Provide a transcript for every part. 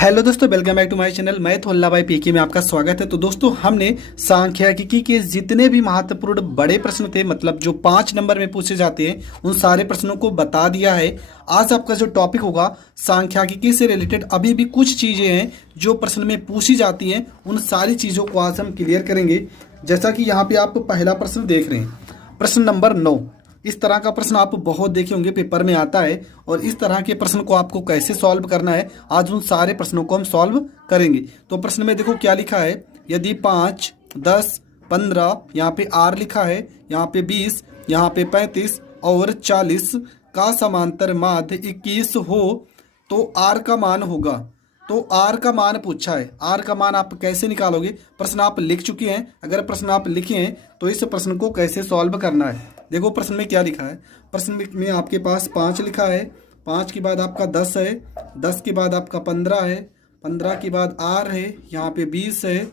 Hello दोस्तों, welcome back to my channel. मैं थोल्ला भाई पीके में आपका स्वागत है। तो दोस्तों, हमने सांख्यिकी के जितने भी महत्वपूर्ण बड़े प्रश्न थे, मतलब जो 5 नंबर में पूछे जाते हैं, उन सारे प्रश्नों को बता दिया है। आज आपका जो टॉपिक होगा सांख्यिकी से रिलेटेड अभी भी कुछ चीज़ें हैं जो प्रश्न में पूछी जाती हैं, उन सारी चीज़ों को आज हम क्लियर करेंगे। जैसा कि यहाँ पे आप पहला प्रश्न देख रहे हैं, प्रश्न नंबर 9। इस तरह का प्रश्न आप बहुत देखे होंगे, पेपर में आता है। और इस तरह के प्रश्न को आपको कैसे सॉल्व करना है, आज उन सारे प्रश्नों को हम सॉल्व करेंगे। तो प्रश्न में देखो क्या लिखा है। यदि 5, 10, 15, यहाँ पे आर लिखा है, यहाँ पे 20, यहाँ पे 35 और 40 का समांतर माध्य 21 हो तो आर का मान होगा। तो आर का मान पूछा है। आर का मान आप कैसे निकालोगे? प्रश्न आप लिख चुके हैं। अगर प्रश्न आप लिखे हैं तो इस प्रश्न को कैसे सॉल्व करना है, देखो प्रश्न में क्या लिखा है। प्रश्न में आपके पास 5 लिखा है, 5 के बाद आपका 10 है, 10 के बाद आपका 15 है, 15 के बाद आर है, यहाँ पे 20 है,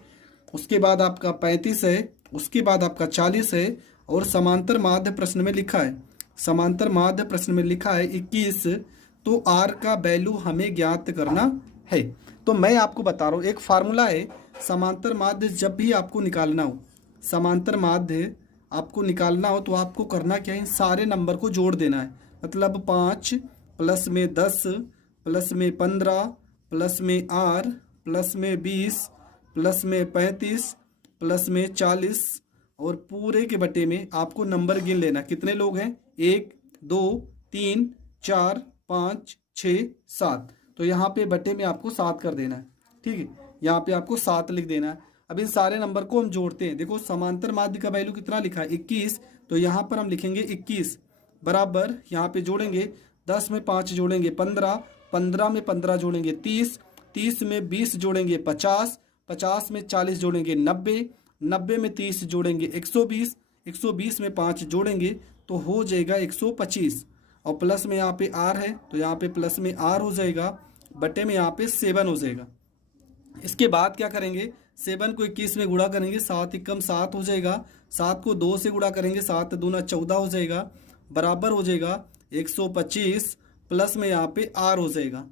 उसके बाद आपका 35 है, उसके बाद आपका 40 है। और समांतर माध्य प्रश्न में लिखा है, समांतर माध्य प्रश्न में लिखा है 21। तो आर का वैल्यू हमें ज्ञात करना है। तो मैं आपको बता रहा हूँ, एक फार्मूला है। समांतर माध्य जब भी आपको निकालना हो, समांतर माध्य आपको निकालना हो तो आपको करना क्या है, सारे नंबर को जोड़ देना है। मतलब 5 प्लस में 10 प्लस में 15 प्लस में आर प्लस में 20 प्लस में 35 प्लस में 40 और पूरे के बटे में आपको नंबर गिन लेना। कितने लोग हैं? 1, 2, 3, 4, 5, 6, 7। तो यहाँ पे बटे में आपको 7 कर देना है। ठीक है, यहाँ पे आपको 7 लिख देना है। अब इन सारे नंबर को हम जोड़ते हैं। देखो समांतर माध्य का वैल्यू कितना लिखा है? 21। तो यहाँ पर हम लिखेंगे 21 बराबर, यहाँ पे जोड़ेंगे 10 में 5 जोड़ेंगे 15, 15 में 15 जोड़ेंगे 30, 30 में 20 जोड़ेंगे 50, 50 में 40 जोड़ेंगे 90, 90 में 30 जोड़ेंगे 120, 120 में 5 जोड़ेंगे तो हो जाएगा 125। और प्लस में यहाँ पे आर है तो यहाँ पे प्लस में आर हो जाएगा, बटे में यहाँ पे 7 हो जाएगा। इसके बाद क्या करेंगे, 7 को 21 में गुणा करेंगे, 7 एकम 7 हो जाएगा। 7 को 2 से गुणा करेंगे, 7 दूना 14 हो जाएगा, बराबर हो जाएगा 125 प्लस में यहाँ पे आर हो जाएगा।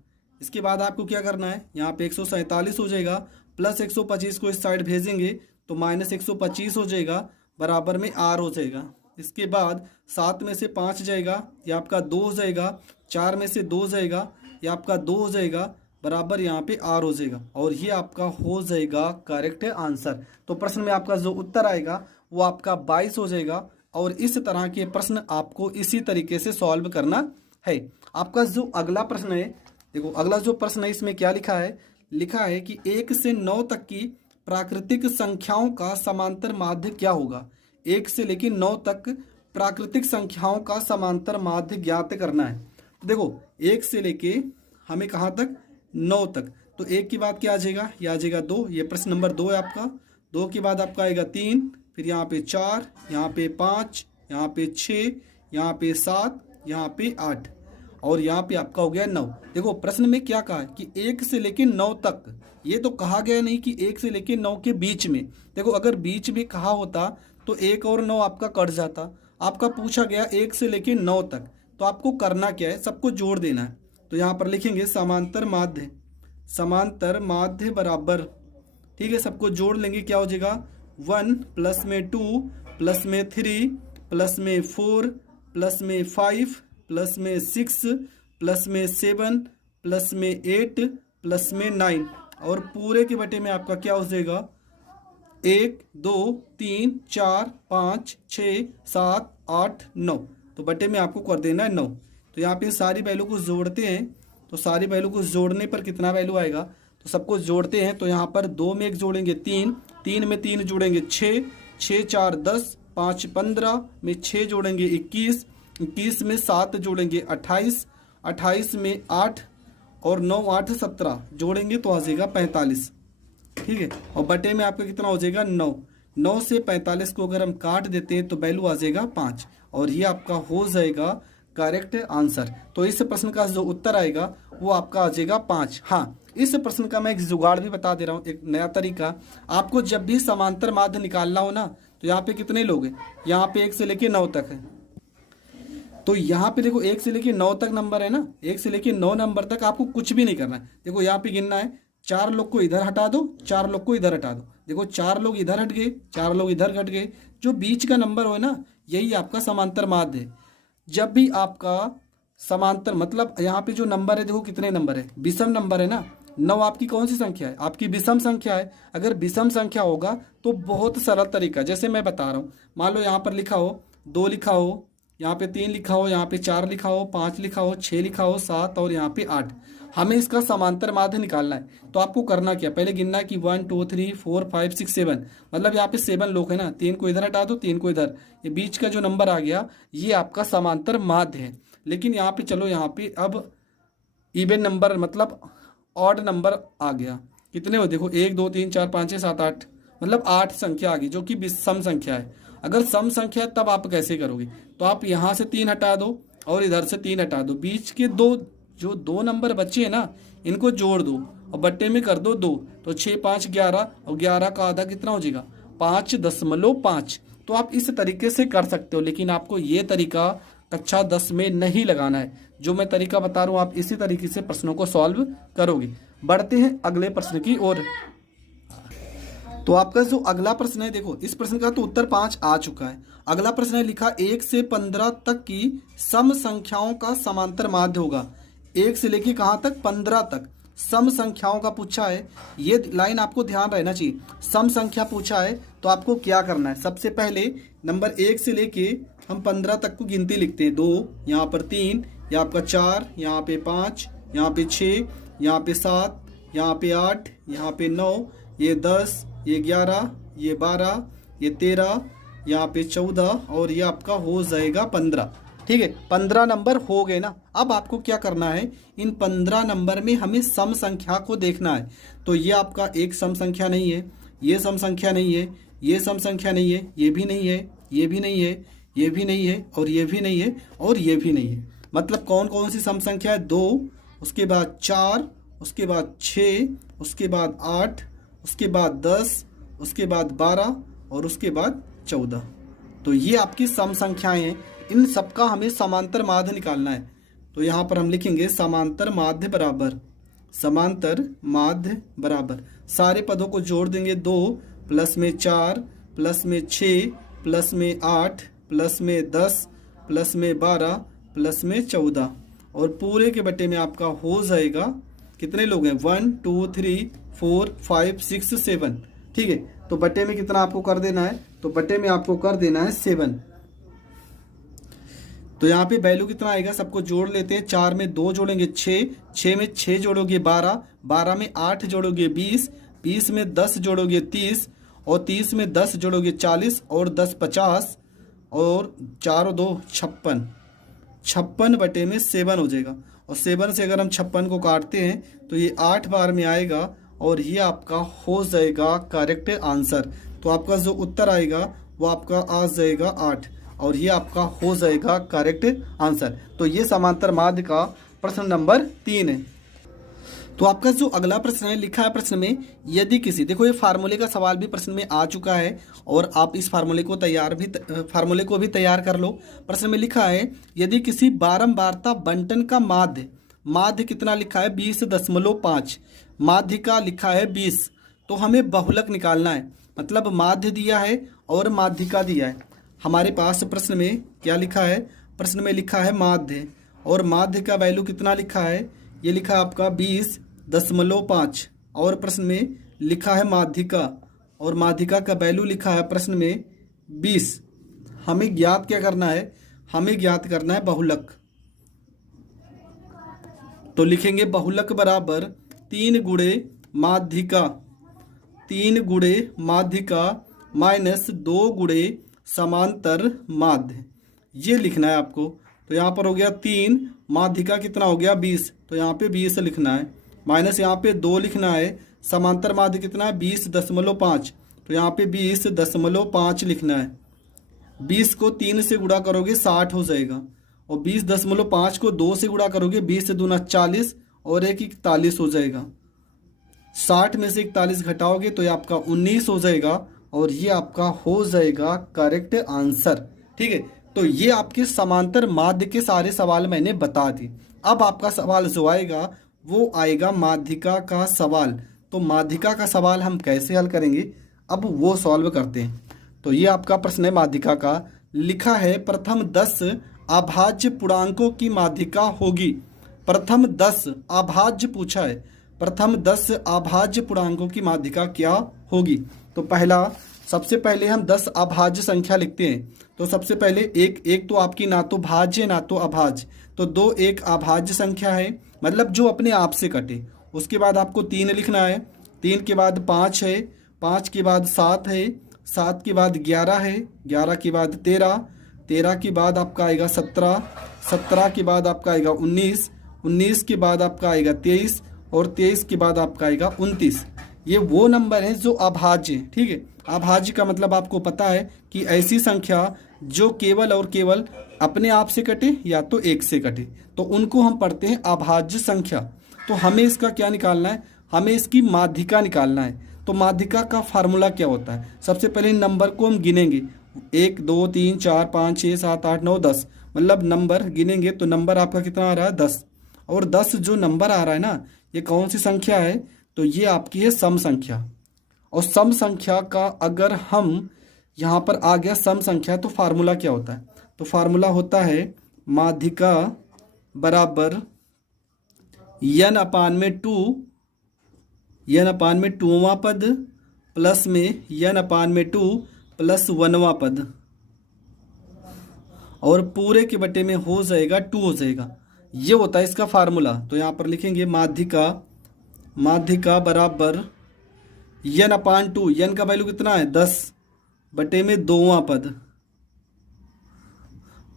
इसके बाद आपको क्या करना है, यहाँ पे 147 हो जाएगा, प्लस 125 को इस साइड भेजेंगे तो माइनस 125 हो जाएगा, बराबर में आर हो जाएगा। इसके बाद 7 में से 5 जाएगा, ये आपका 2 हो जाएगा, 4 में से 2 जाएगा, ये आपका 2 हो जाएगा, बराबर यहाँ पे आर हो जाएगा। और ये आपका हो जाएगा करेक्ट आंसर। तो प्रश्न में आपका जो उत्तर आएगा वो आपका 22 हो जाएगा। और इस तरह के प्रश्न आपको इसी तरीके से सॉल्व करना है। आपका जो अगला प्रश्न है, देखो अगला जो प्रश्न है इसमें क्या लिखा है, लिखा है कि 1 से 9 तक की प्राकृतिक संख्याओं का समांतर माध्य क्या होगा। 1 से लेकर 9 तक प्राकृतिक संख्याओं का समांतर माध्य ज्ञात करना है। देखो 1 से लेके हमें कहाँ तक, 9 तक। तो 1 के बाद क्या आ जाएगा, ये आ जाएगा 2। ये प्रश्न नंबर 2 है आपका। 2 के बाद आपका आएगा 3, फिर यहाँ पे 4, यहाँ पे 5, यहाँ पे 6, यहाँ पे 7, यहाँ पे 8 और यहाँ पे आपका हो गया 9। देखो प्रश्न में क्या कहा है कि 1 से लेके 9 तक। ये तो कहा गया नहीं कि 1 से लेके 9 के बीच में। देखो अगर बीच में कहा होता तो 1 और 9 आपका कट जाता। आपका पूछा गया 1 से लेके 9 तक, तो आपको करना क्या है, सबको जोड़ देना है। तो यहाँ पर लिखेंगे समांतर माध्य, समांतर माध्य बराबर, ठीक है, सबको जोड़ लेंगे, क्या हो जाएगा 1 प्लस में 2 प्लस में 3 प्लस में 4 प्लस में 5 प्लस में 6 प्लस में 7 प्लस में 8 प्लस में 9 और पूरे के बटे में आपका क्या हो जाएगा 1, 2, 3, 4, 5, 6, 7, 8, 9। तो बटे में आपको कर देना है 9। तो यहाँ पे सारी वैल्यू को जोड़ते हैं, तो सारी वैल्यू को जोड़ने पर कितना वैल्यू आएगा, तो सबको जोड़ते हैं। तो यहाँ पर 2 में 1 जोड़ेंगे 3, 3 में 3 जोड़ेंगे 6, 6 4 10, 5 15 में 6 जोड़ेंगे 21, 21 में 7 जोड़ेंगे 28, 28 में 8 और 9 8 17 जोड़ेंगे तो आ जाएगा 45। ठीक है, और बटे में आपका कितना हो जाएगा 9। 9 से 45 को अगर हम काट देते हैं तो वैल्यू आ जाएगा 5 और ये आपका हो जाएगा करेक्ट आंसर। तो इस प्रश्न का जो उत्तर आएगा वो आपका आ जाएगा 5। हाँ, इस प्रश्न का मैं एक जुगाड़ भी बता दे रहा हूँ, एक नया तरीका। आपको जब भी समांतर माध्य निकालना हो ना, तो यहाँ पे कितने लोग हैं, यहाँ पे 1 से लेके 9 तक है। तो यहाँ पे देखो 1 से लेके 9 तक नंबर है ना, 1 से लेके 9 नंबर तक आपको कुछ भी नहीं करना है। देखो यहाँ पे गिनना है 4 लोग को इधर हटा दो, 4 लोग को इधर हटा दो। देखो 4 लोग इधर हट गए, 4 लोग इधर हट गए, जो बीच का नंबर हो ना यही आपका समांतर माध्य है। जब भी आपका समांतर मतलब यहाँ पे जो नंबर है देखो कितने नंबर है, विषम नंबर है ना। 9 आपकी कौन सी संख्या है, आपकी विषम संख्या है। अगर विषम संख्या होगा तो बहुत सरल तरीका, जैसे मैं बता रहा हूँ, मान लो यहाँ पर लिखा हो 2 लिखा हो, यहाँ पे 3 लिखा हो, यहाँ पे 4 लिखा हो, 5 लिखा हो, 6 लिखा हो, 7 और यहाँ पे 8। हमें इसका समांतर माध्य निकालना है। तो आपको करना क्या, पहले गिनना कि 1 2 3 4 5 6 7, मतलब यहाँ पे 7 लोग है ना, 3 को इधर हटा दो, 3 को इधर, ये बीच का जो नंबर आ गया ये आपका समांतर माध्य है। लेकिन यहाँ पे चलो यहाँ पे अब इवन नंबर मतलब ऑड नंबर आ गया, कितने हो देखो 1 2 3 4 5 6 7 8, मतलब 8 संख्या आ गई जो कि सम संख्या है। अगर सम संख्या है तब आप कैसे करोगे, तो आप यहाँ से 3 हटा दो और इधर से 3 हटा दो, बीच के जो दो नंबर बचे हैं ना इनको जोड़ दो और बट्टे में कर दो 2, तो 6 5 11 और 11 का आधा कितना हो जाएगा 5.5। तो आप इस तरीके से कर सकते हो, लेकिन आपको ये तरीका कक्षा 10 में नहीं लगाना है। जो मैं तरीका बता रहा हूँ आप इसी तरीके से प्रश्नों को सॉल्व करोगे। बढ़ते हैं अगले प्रश्न की ओर। तो आपका जो अगला प्रश्न है देखो, इस प्रश्न का तो उत्तर 5 आ चुका है। अगला प्रश्न है लिखा 1 से 15 तक की सम संख्याओं का समांतर माध्य होगा। 1 से लेके कहाँ तक 15 तक सम संख्याओं का पूछा है। ये लाइन आपको ध्यान रहना चाहिए, सम संख्या पूछा है तो आपको क्या करना है। सबसे पहले नंबर 1 से लेके हम 15 तक को गिनती लिखते हैं। 2, यहाँ पर 3, यहाँ आपका 4, यहाँ पे 5, यहाँ पे 6, यहाँ पे 7, यहाँ पे 8, यहाँ पे 9, ये 10, ये 11, ये 12, ये 13, यहाँ पे 14 और ये आपका हो जाएगा 15। ठीक है, 15 नंबर हो गए ना। अब आपको क्या करना है, इन 15 नंबर में हमें सम संख्या को देखना है। तो ये आपका एक सम संख्या नहीं है, ये सम संख्या नहीं है, ये सम संख्या नहीं है, ये भी नहीं है, ये भी नहीं है, ये भी नहीं है और ये भी नहीं है और ये भी नहीं है। मतलब कौन कौन सी सम संख्या है, 2, उसके बाद 4, उसके बाद 6, उसके बाद 8, उसके बाद 10, उसके बाद 12 और उसके बाद 14। तो ये आपकी सम संख्याएं हैं। इन सबका हमें समांतर माध्य निकालना है। तो यहाँ पर हम लिखेंगे समांतर माध्य बराबर, समांतर माध्य बराबर, सारे पदों को जोड़ देंगे 2 प्लस में 4 प्लस में 6 प्लस में 8 प्लस में 10 प्लस में 12 प्लस में 14 और पूरे के बटे में आपका हो जाएगा, कितने लोग हैं 1 2 3 4 5 6 7। ठीक है, तो बटे में कितना आपको कर देना है, तो बटे में आपको कर देना है 7। तो यहाँ पे वैल्यू कितना आएगा, सबको जोड़ लेते हैं। 4 में 2 जोड़ेंगे 6, 6 में 6 जोड़ोगे 12, 12 में 8 जोड़ोगे 20, 20 में 10 जोड़ोगे 30 और 30 में 10 जोड़ोगे 40 और 10 50 और 4 और 2 56, 56 बटे में 7 हो जाएगा। और 7 से अगर हम 56 को काटते हैं तो ये 8 बार में आएगा और ये आपका हो जाएगा करेक्ट आंसर। तो आपका जो उत्तर आएगा वो आपका आ जाएगा 8 और ये आपका हो जाएगा करेक्ट आंसर। तो ये समांतर माध्य का प्रश्न नंबर 3 है। तो आपका जो अगला प्रश्न है लिखा है प्रश्न में, यदि किसी, देखो ये फार्मूले का सवाल भी प्रश्न में आ चुका है और आप इस फार्मूले को भी तैयार कर लो। प्रश्न में लिखा है यदि किसी बारंबारता बंटन का माध्य कितना लिखा है 20.5, माध्य का लिखा है 20, तो हमें बहुलक निकालना है। मतलब माध्य दिया है और माध्यिका दिया है। हमारे पास प्रश्न में क्या लिखा है, प्रश्न में लिखा है माध्य और माध्य का वैल्यू कितना लिखा है, ये लिखा है आपका 20.5 और प्रश्न में लिखा है माध्यिका और माध्यिका का वैल्यू लिखा है प्रश्न में 20। हमें ज्ञात क्या करना है, हमें ज्ञात करना है बहुलक। तो लिखेंगे बहुलक बराबर 3 गुणे माध्यिका, 3 गुणे माध्यिका माइनस 2 गुणे समांतर माध्य, ये लिखना है आपको। तो यहाँ पर हो गया 3, माध्यिका कितना हो गया 20, तो यहाँ पे 20 लिखना है, माइनस यहाँ पे 2 लिखना है, समांतर माध्य कितना है 20.5, तो यहाँ पे 20.5 लिखना है। 20 को 3 से गुणा करोगे 60 हो जाएगा और 20.5 को 2 से गुणा करोगे 20 से दूना 40 और 1 41 हो जाएगा। 60 में से 41 घटाओगे तो ये आपका 19 हो जाएगा और ये आपका हो जाएगा करेक्ट आंसर। ठीक है, तो ये आपके समांतर माध्य के सारे सवाल मैंने बता दिए। अब आपका सवाल जो आएगा वो आएगा माध्यिका का सवाल। तो माध्यिका का सवाल हम कैसे हल करेंगे, अब वो सॉल्व करते हैं। तो ये आपका प्रश्न है माध्यिका का। लिखा है प्रथम 10 अभाज्य पूर्णांकों की माध्यिका होगी। प्रथम 10 अभाज्य पूछा है, प्रथम 10 अभाज्य पूर्णांकों की माध्यिका क्या होगी। तो सबसे पहले हम 10 अभाज्य संख्या लिखते हैं। तो सबसे पहले एक तो आपकी ना तो भाज्य ना तो अभाज्य, तो 2 एक अभाज्य संख्या है, मतलब जो अपने आप से कटे। उसके बाद आपको 3 लिखना है, 3 के बाद 5 है, 5 के बाद 7 है, 7 के बाद 11 है, 11 के बाद 13, 13 के बाद आपका आएगा 17, 17 के बाद आपका आएगा 19, 19 के बाद आपका आएगा 23 और 23 के बाद आपका आएगा 29। ये वो नंबर है जो अभाज्य है। ठीक है, अभाज्य का मतलब आपको पता है कि ऐसी संख्या जो केवल और केवल अपने आप से कटे या तो एक से कटे, तो उनको हम पढ़ते हैं अभाज्य संख्या। तो हमें इसका क्या निकालना है, हमें इसकी माध्यिका निकालना है। तो माध्यिका का फार्मूला क्या होता है, सबसे पहले नंबर को हम गिनेंगे, 1 2 3 4 5 6 7 8 9 10, मतलब नंबर गिनेंगे तो नंबर आपका कितना आ रहा है 10। और 10 जो नंबर आ रहा है ना, ये कौन सी संख्या है, तो ये आपकी है सम संख्या। और सम संख्या का अगर हम यहाँ पर आ गया सम संख्या, तो फार्मूला क्या होता है, तो फार्मूला होता है माध्यिका बराबर n अपान में 2, n अपान में 2वां पद प्लस में n अपान में 2 प्लस 1वां पद, और पूरे के बटे में हो जाएगा 2 हो जाएगा। ये होता है इसका फार्मूला। तो यहाँ पर लिखेंगे माध्यिका बराबर n अपान 2, n का वैल्यू कितना है 10 बटे में 2वां पद,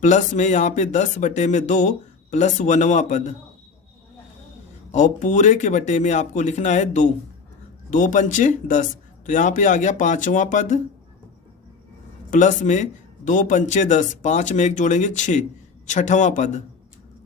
प्लस में यहाँ पे 10 बटे में 2 प्लस 1वां पद, और पूरे के बटे में आपको लिखना है 2, 2 पंचे 10, तो यहाँ पे आ गया 5वां पद प्लस में 2 पंचे 10, 5 में 1 जोड़ेंगे 6, 6वां पद,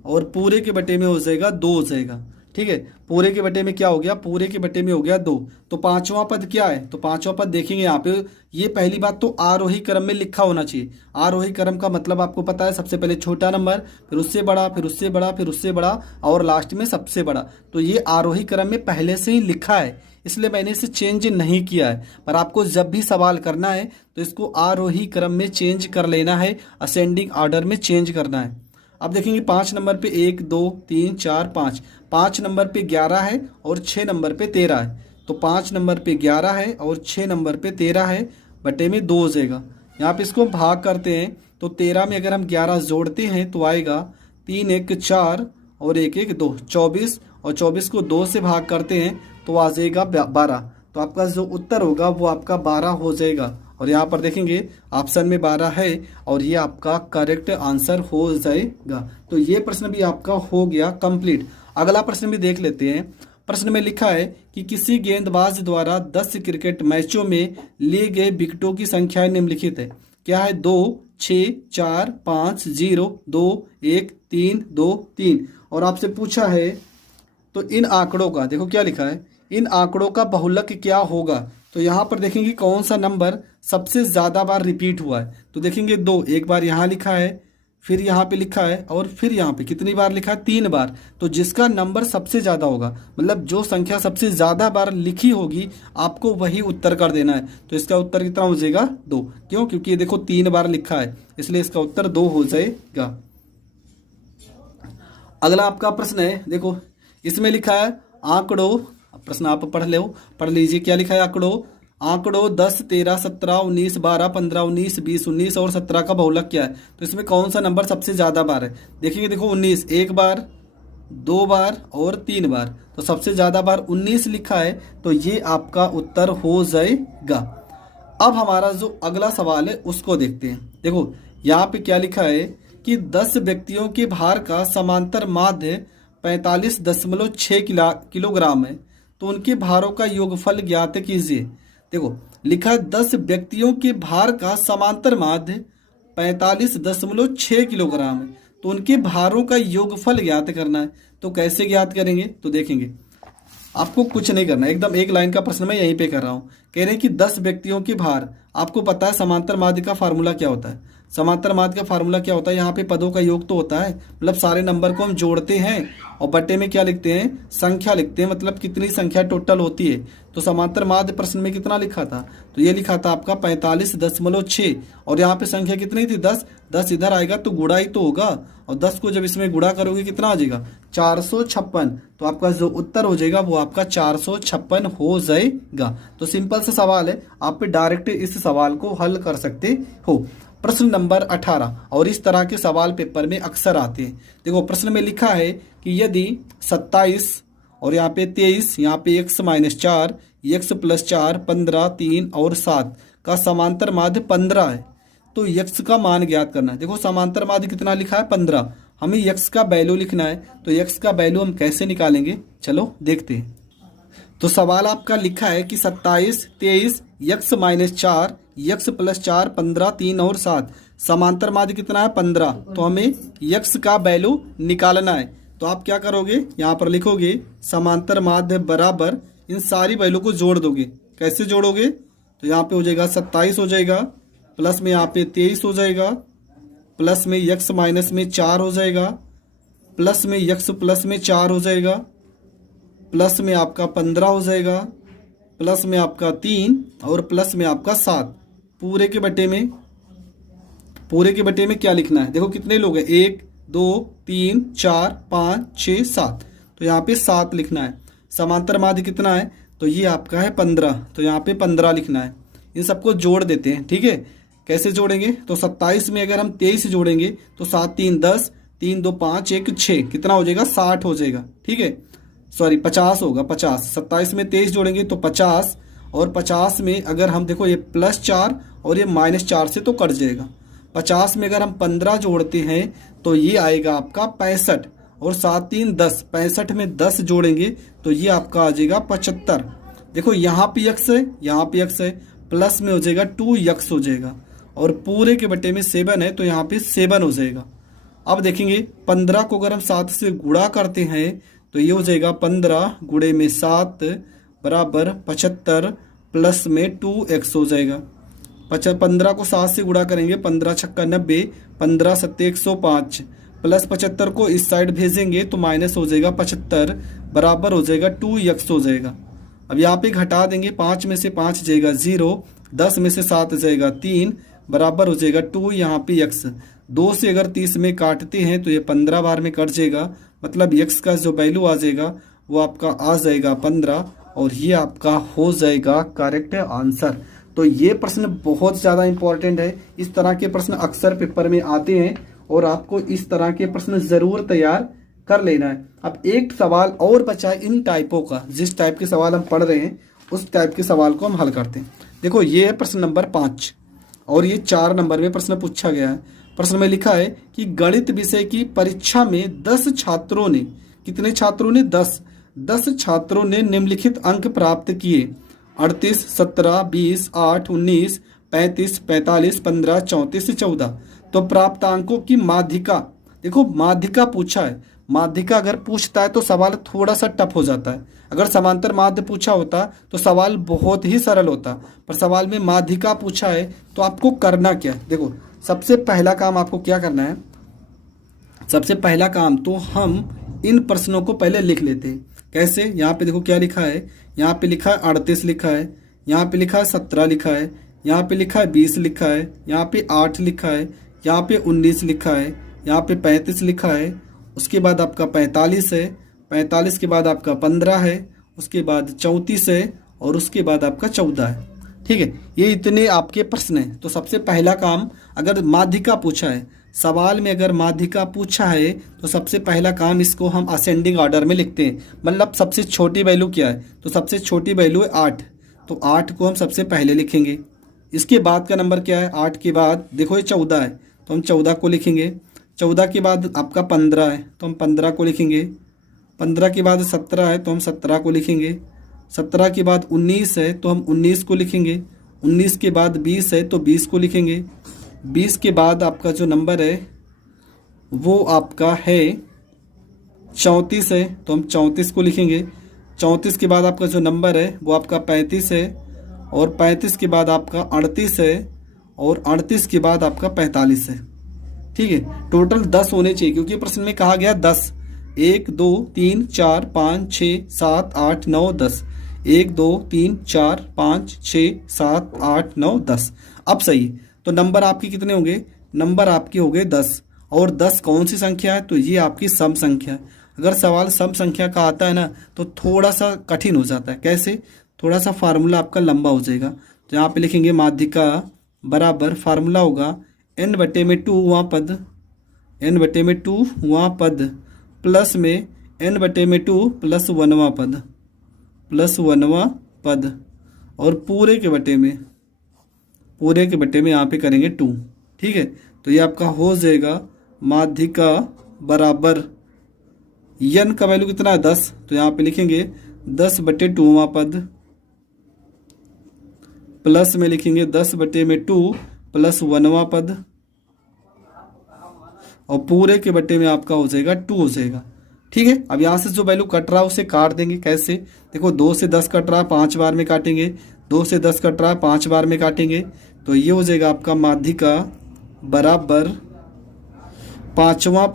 और पूरे के बटे में हो जाएगा 2 हो जाएगा। ठीक है, पूरे के बटे में क्या हो गया, पूरे के बटे में हो गया 2। तो 5वां पद क्या है, तो 5वां पद देखेंगे यहाँ पे, ये पहली बात तो आरोही क्रम में लिखा होना चाहिए। आरोही क्रम का मतलब आपको पता है, सबसे पहले छोटा नंबर, फिर उससे बड़ा, फिर उससे बड़ा, फिर उससे बड़ा, और लास्ट में सबसे बड़ा। तो ये आरोही क्रम में पहले से ही लिखा है, इसलिए मैंने इसे चेंज नहीं किया है। पर आपको जब भी सवाल करना है तो इसको आरोही क्रम में चेंज कर लेना है, असेंडिंग ऑर्डर में चेंज करना है। अब देखेंगे 5 नंबर पे 1 2 3 4 5, 5 नंबर पे 11 है और 6 नंबर पे 13 है। तो 5 नंबर पे 11 है और 6 नंबर पे 13 है, बटे में 2 हो जाएगा। यहाँ पे इसको भाग करते हैं, तो 13 में अगर हम 11 जोड़ते हैं तो आएगा 3 1 4 और 1 1 2, 24, और 24 को 2 से भाग करते हैं तो आ जाएगा 12। तो आपका जो उत्तर होगा वो आपका 12 हो जाएगा। और यहाँ पर देखेंगे ऑप्शन में 12 है और ये आपका करेक्ट आंसर हो जाएगा। तो ये प्रश्न भी आपका हो गया कंप्लीट। अगला प्रश्न भी देख लेते हैं। प्रश्न में लिखा है कि किसी गेंदबाज द्वारा 10 क्रिकेट मैचों में लिए गए विकेटों की संख्या निम्नलिखित है। क्या है, 2 6 4 5 0 2 1 3 2 3। और आपसे पूछा है तो इन आंकड़ों का देखो क्या लिखा है, इन आंकड़ों का बहुलक क्या होगा। तो यहाँ पर देखेंगे कौन सा नंबर सबसे ज़्यादा बार रिपीट हुआ है। तो देखेंगे 2, एक बार यहाँ लिखा है, फिर यहाँ पे लिखा है, और फिर यहाँ पे कितनी बार लिखा है, 3 बार। तो जिसका नंबर सबसे ज़्यादा होगा, मतलब जो संख्या सबसे ज़्यादा बार लिखी होगी, आपको वही उत्तर कर देना है। तो इसका उत्तर कितना हो जाएगा, 2। क्यों, क्योंकि ये देखो 3 बार लिखा है, इसलिए इसका उत्तर 2 हो जाएगा। अगला आपका प्रश्न है, देखो इसमें लिखा है आंकड़ों, प्रश्न आप पढ़ लीजिए क्या लिखा है। आंकड़ों 10 13 17 19 12 15 19 20 19 और 17 का बहुलक क्या है। तो इसमें कौन सा नंबर सबसे ज़्यादा बार है। देखेंगे देखो 19 एक बार, 2 बार और 3 बार। तो सबसे ज़्यादा बार 19 लिखा है, तो ये आपका उत्तर हो जाएगा। अब हमारा जो अगला सवाल है उसको देखते हैं। देखो यहाँ पे क्या लिखा है कि 10 व्यक्तियों के भार का समांतर माध्य 45.6 किलोग्राम है, तो उनके भारों का योगफल ज्ञात कीजिए। देखो लिखा है 10 व्यक्तियों के भार का समांतर माध्य 45.6 किलोग्राम है, तो उनके भारों का योगफल ज्ञात करना है। तो कैसे ज्ञात करेंगे, तो देखेंगे आपको कुछ नहीं करना, एकदम एक लाइन का प्रश्न मैं यहीं पे कर रहा हूँ। कह रहे हैं कि 10 व्यक्तियों के भार, आपको पता है समांतर माध्य का फार्मूला क्या होता है। समांतर माध्य का फार्मूला क्या होता है, यहाँ पे पदों का योग तो होता है, मतलब सारे नंबर को हम जोड़ते हैं और बट्टे में क्या लिखते हैं, संख्या लिखते हैं, मतलब कितनी संख्या टोटल होती है। तो समांतर माध्य प्रश्न में कितना लिखा था, तो ये लिखा था आपका 45.6 और यहाँ पे संख्या कितनी थी 10, 10 इधर आएगा तो गुणा ही तो होगा और 10 को जब इसमें गुणा करोगे कितना आ जाएगा 456। तो आपका जो उत्तर हो जाएगा वो आपका 456 हो जाएगा। तो सिंपल सा सवाल है, आप पे डायरेक्ट इस सवाल को हल कर सकते हो। प्रश्न नंबर 18, और इस तरह के सवाल पेपर में अक्सर आते हैं। देखो प्रश्न में लिखा है कि यदि 27 और यहाँ पे 23, यहाँ पे x - 4, x + 4, 15, 3 और 7 का समांतर माध्य 15 है, तो x का मान ज्ञात करना है। देखो समांतर माध्य कितना लिखा है 15, हमें x का वैल्यू लिखना है। तो x का वैल्यू हम कैसे निकालेंगे, चलो देखते हैं। तो सवाल आपका लिखा है कि 27, 23, x - 4, x + 4, 15, 3 और 7 समांतर माध्य कितना है 15, तो हमें x का वैल्यू निकालना है। तो आप क्या करोगे, यहाँ पर लिखोगे समांतर माध्य बराबर इन सारी वैल्यू को जोड़ दोगे। कैसे जोड़ोगे, तो यहाँ पे हो जाएगा 27 हो जाएगा, प्लस में यहाँ पे 23 हो जाएगा, प्लस में x - 4 हो जाएगा, प्लस में x + 4 हो जाएगा, प्लस में आपका 15 हो जाएगा, प्लस में आपका 3 और प्लस में आपका 7। पूरे के बटे में क्या लिखना है, देखो कितने लोग हैं, 1 2 3 4 5 6 7, तो यहाँ पे 7 लिखना है। समांतर माध्य कितना है, तो ये आपका है 15, तो यहाँ पे 15 लिखना है। इन सबको जोड़ देते हैं, ठीक है। कैसे जोड़ेंगे, तो 27 में अगर हम 23 जोड़ेंगे तो 7 3 10, 3 2 5 1 6, कितना हो जाएगा 60 हो जाएगा, ठीक है, सॉरी 50 होगा, 50। 27 में 23 जोड़ेंगे तो 50, और 50 में अगर हम देखो ये +4 और ये -4 से तो कट जाएगा। 50 में अगर हम 15 जोड़ते हैं तो ये आएगा आपका 65, और 7 3 10, 65 में 10 जोड़ेंगे तो ये आपका आ जाएगा 75। देखो यहाँ पे x है, यहाँ पे x है, प्लस में हो जाएगा 2x हो जाएगा, और पूरे के बटे में 7 है तो यहाँ पे 7 हो जाएगा। अब देखेंगे 15 को अगर हम 7 से गुणा करते हैं तो ये हो जाएगा 15 गुणे में 7 बराबर 75, प्लस में 2x हो जाएगा। 15 को 7 से गुणा करेंगे, 15 छक्का 90, 15 सत्ते 105, प्लस 75 को इस साइड भेजेंगे तो माइनस हो जाएगा 75, बराबर हो जाएगा 2x हो जाएगा। अब यहाँ पे घटा देंगे, 5 में से 5 जाएगा 0, 10 में से 7 जाएगा 3, बराबर हो जाएगा 2 यहाँ पे x। 2 से अगर 30 में काटते हैं तो ये 15 बार में कट जाएगा, मतलब x का जो वैल्यू आ जाएगा वो आपका आ जाएगा 15, और ये आपका हो जाएगा करेक्ट आंसर। तो ये प्रश्न बहुत ज़्यादा इंपॉर्टेंट है। इस तरह के प्रश्न अक्सर पेपर में आते हैं और आपको इस तरह के प्रश्न ज़रूर तैयार कर लेना है। अब एक सवाल और बचा है इन टाइपों का, जिस टाइप के सवाल हम पढ़ रहे हैं उस टाइप के सवाल को हम हल करते हैं। देखो ये है प्रश्न नंबर 5 और ये 4 नंबर में प्रश्न पूछा गया है। प्रश्न में लिखा है कि गणित विषय की परीक्षा में 10 छात्रों ने, कितने छात्रों ने 10 छात्रों ने निम्नलिखित अंक प्राप्त किए, 38, 17, 20, 8, 19, 35, 45, 15, 34, 14। तो प्राप्त अंकों की माध्यिका, देखो माध्यिका पूछा है। माध्यिका अगर पूछता है तो सवाल थोड़ा सा टफ हो जाता है। अगर समांतर माध्य पूछा होता तो सवाल बहुत ही सरल होता, पर सवाल में माध्यिका पूछा है तो आपको करना क्या है। देखो सबसे पहला काम आपको क्या करना है, सबसे पहला काम तो हम इन प्रश्नों को पहले लिख लेते हैं। कैसे, यहाँ पे देखो क्या लिखा है, यहाँ पे लिखा है 38 लिखा है, यहाँ पे लिखा है 17 लिखा है, यहाँ पे लिखा है 20 लिखा है, यहाँ पे 8 लिखा है, यहाँ पे 19 लिखा है, यहाँ पे 35 लिखा है, उसके बाद आपका 45 है, 45 के बाद आपका 15 है, उसके बाद 34 है, और उसके बाद आपका 14 है। ठीक है, ये इतने आपके प्रश्न हैं। तो सबसे पहला काम, अगर माध्यिका पूछा है, सवाल में अगर माध्यिका पूछा है तो सबसे पहला काम इसको हम असेंडिंग ऑर्डर में लिखते हैं। मतलब सबसे छोटी वैल्यू क्या है, तो सबसे छोटी वैल्यू है 8, तो 8 को हम सबसे पहले लिखेंगे। इसके बाद का नंबर क्या है, 8 के बाद देखो ये 14 है तो हम 14 को लिखेंगे। 14 के बाद आपका 15 है तो हम 15 को लिखेंगे। 15 के बाद 17 है तो हम 17 को लिखेंगे। 17 के बाद 19 है तो हम 19 को लिखेंगे। 19 के बाद 20 है तो 20 को लिखेंगे। 20 के बाद आपका जो नंबर है वो आपका है 34 है तो हम 34 को लिखेंगे। 34 के बाद आपका जो नंबर है वो आपका 35 है, और 35 के बाद आपका 38 है, और 38 के बाद आपका 45 है। ठीक है, टोटल 10 होने चाहिए क्योंकि प्रश्न में कहा गया 10। 1 2 3 4 5 6 7 8 9 10। 1 2 3 4 5 6 7 8 9 10। अब सही है। तो नंबर आपके कितने होंगे? नंबर आपके हो गए 10। और 10 कौन सी संख्या है? तो ये आपकी सम संख्या है। अगर सवाल सम संख्या का आता है ना तो थोड़ा सा कठिन हो जाता है। कैसे? थोड़ा सा फार्मूला आपका लंबा हो जाएगा। तो यहाँ पे लिखेंगे माध्यिका बराबर फार्मूला होगा n बटे में 2 वहाँ पद, n बटे में 2 वहाँ पद, प्लस में n बटे में 2 प्लस 1वां पद, प्लस 1वां पद, और पूरे के बटे में यहाँ पे करेंगे 2। ठीक है, तो ये आपका हो जाएगा माध्यिका बराबर n का वैल्यू कितना है? 10। तो यहाँ पे लिखेंगे 10 बटे 2वां पद, प्लस में लिखेंगे 10 बटे में 2 प्लस 1वां पद, और पूरे के बटे में आपका हो जाएगा 2 हो जाएगा। ठीक है, अब यहाँ से जो वैल्यू कट रहा है उसे काट देंगे। कैसे? देखो 2 से 10 कट रहा है 5 बार में काटेंगे, 2 से 10 कट रहा है 5 बार में काटेंगे। तो ये हो जाएगा आपका माध्यिका बराबर 5वां